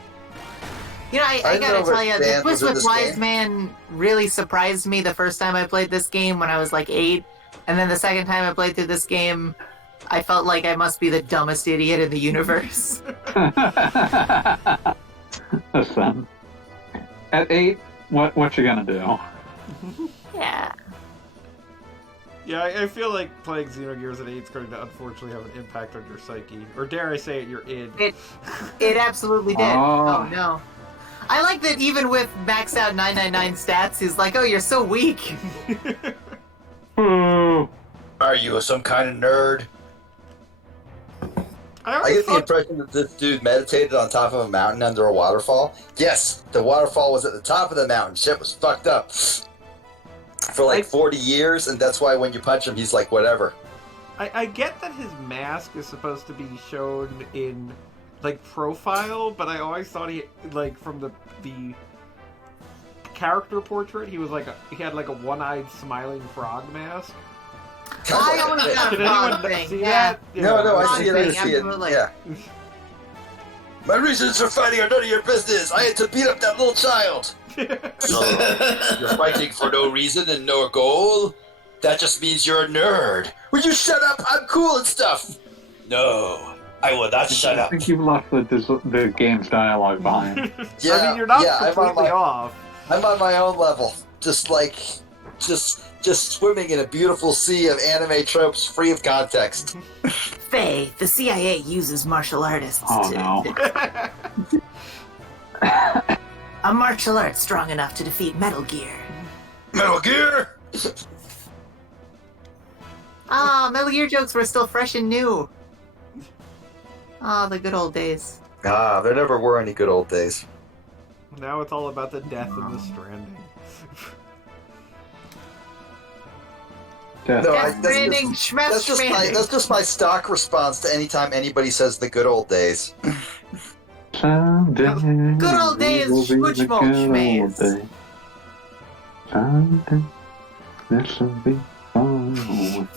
You know, I didn't gotta know tell which you, the band was twist in with this Wise game. Man really surprised me the first time I played this game when I was like 8. And then the second time I played through this game, I felt like I must be the dumbest idiot in the universe. Listen, at 8, what you gonna do? Yeah. Yeah, I feel like playing Xenogears at 8 is going to unfortunately have an impact on your psyche. Or dare I say it, your id. It absolutely did. Oh. Oh no. I like that even with maxed out 999 stats, he's like, oh, you're so weak. Ooh. Are you some kind of nerd? I I always get the thought, impression that this dude meditated on top of a mountain under a waterfall. Yes, the waterfall was at the top of the mountain. Shit was fucked up for like 40 years, and that's why when you punch him, he's like, whatever. I get that his mask is supposed to be shown in, like, profile, but I always thought he, like, from the character portrait, he was like he had like a one-eyed smiling frog mask. I always got a Can frog anyone thing. see Yeah. that? No, I Frog see it. I thing, see it. absolutely. Yeah. My reasons for fighting are none of your business. I had to beat up that little child. So, you're fighting for no reason and no goal? That just means you're a nerd. Will you shut up? I'm cool and stuff. No, I will not shut I up. think you've left the game's dialogue behind. Yeah, I mean, you're not yeah, completely off. I'm on my own level. Just swimming in a beautiful sea of anime tropes free of context. Faye, the CIA uses martial artists Oh to... no. A martial art strong enough to defeat Metal Gear. Metal Gear? Ah, Metal Gear jokes were still fresh and new. Ah, the good old days. Ah, there never were any good old days. Now it's all about the death and the stranding. Death. No, Death Stranding, Schmeth Stranding. That's just my stock response to any time anybody says the good old days. Someday Good old days, will be the schmooch-moch good old schmaze. days. Someday this will be fun.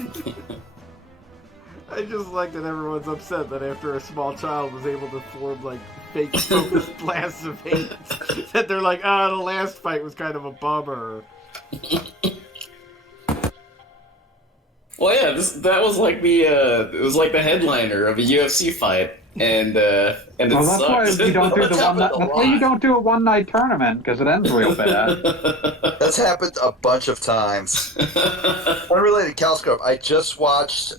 I just like that everyone's upset that after a small child was able to form like fake focused blasts of hate, that they're like, the last fight was kind of a bummer. Well, yeah, that was like it was like the headliner of a UFC fight, and it Well, that's why sucks. you don't do the That's one. happened a That's why you lot. don't do a one-night tournament because it ends real bad. That's happened a bunch of times. Unrelated Calscope, I just watched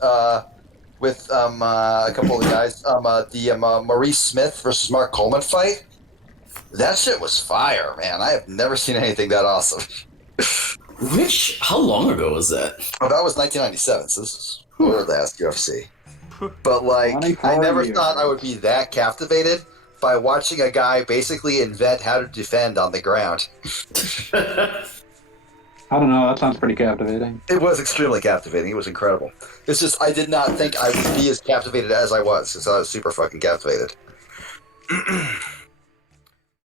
with a couple of the guys the Maurice Smith versus Mark Coleman fight. That shit was fire, man. I have never seen anything that awesome. How long ago was that? Oh, that was 1997, so this is the last UFC. But like, 24 I never years. thought I would be that captivated by watching a guy basically invent how to defend on the ground. I don't know. That sounds pretty captivating. It was extremely captivating. It was incredible. It's just I did not think I would be as captivated as I was, so I was super fucking captivated.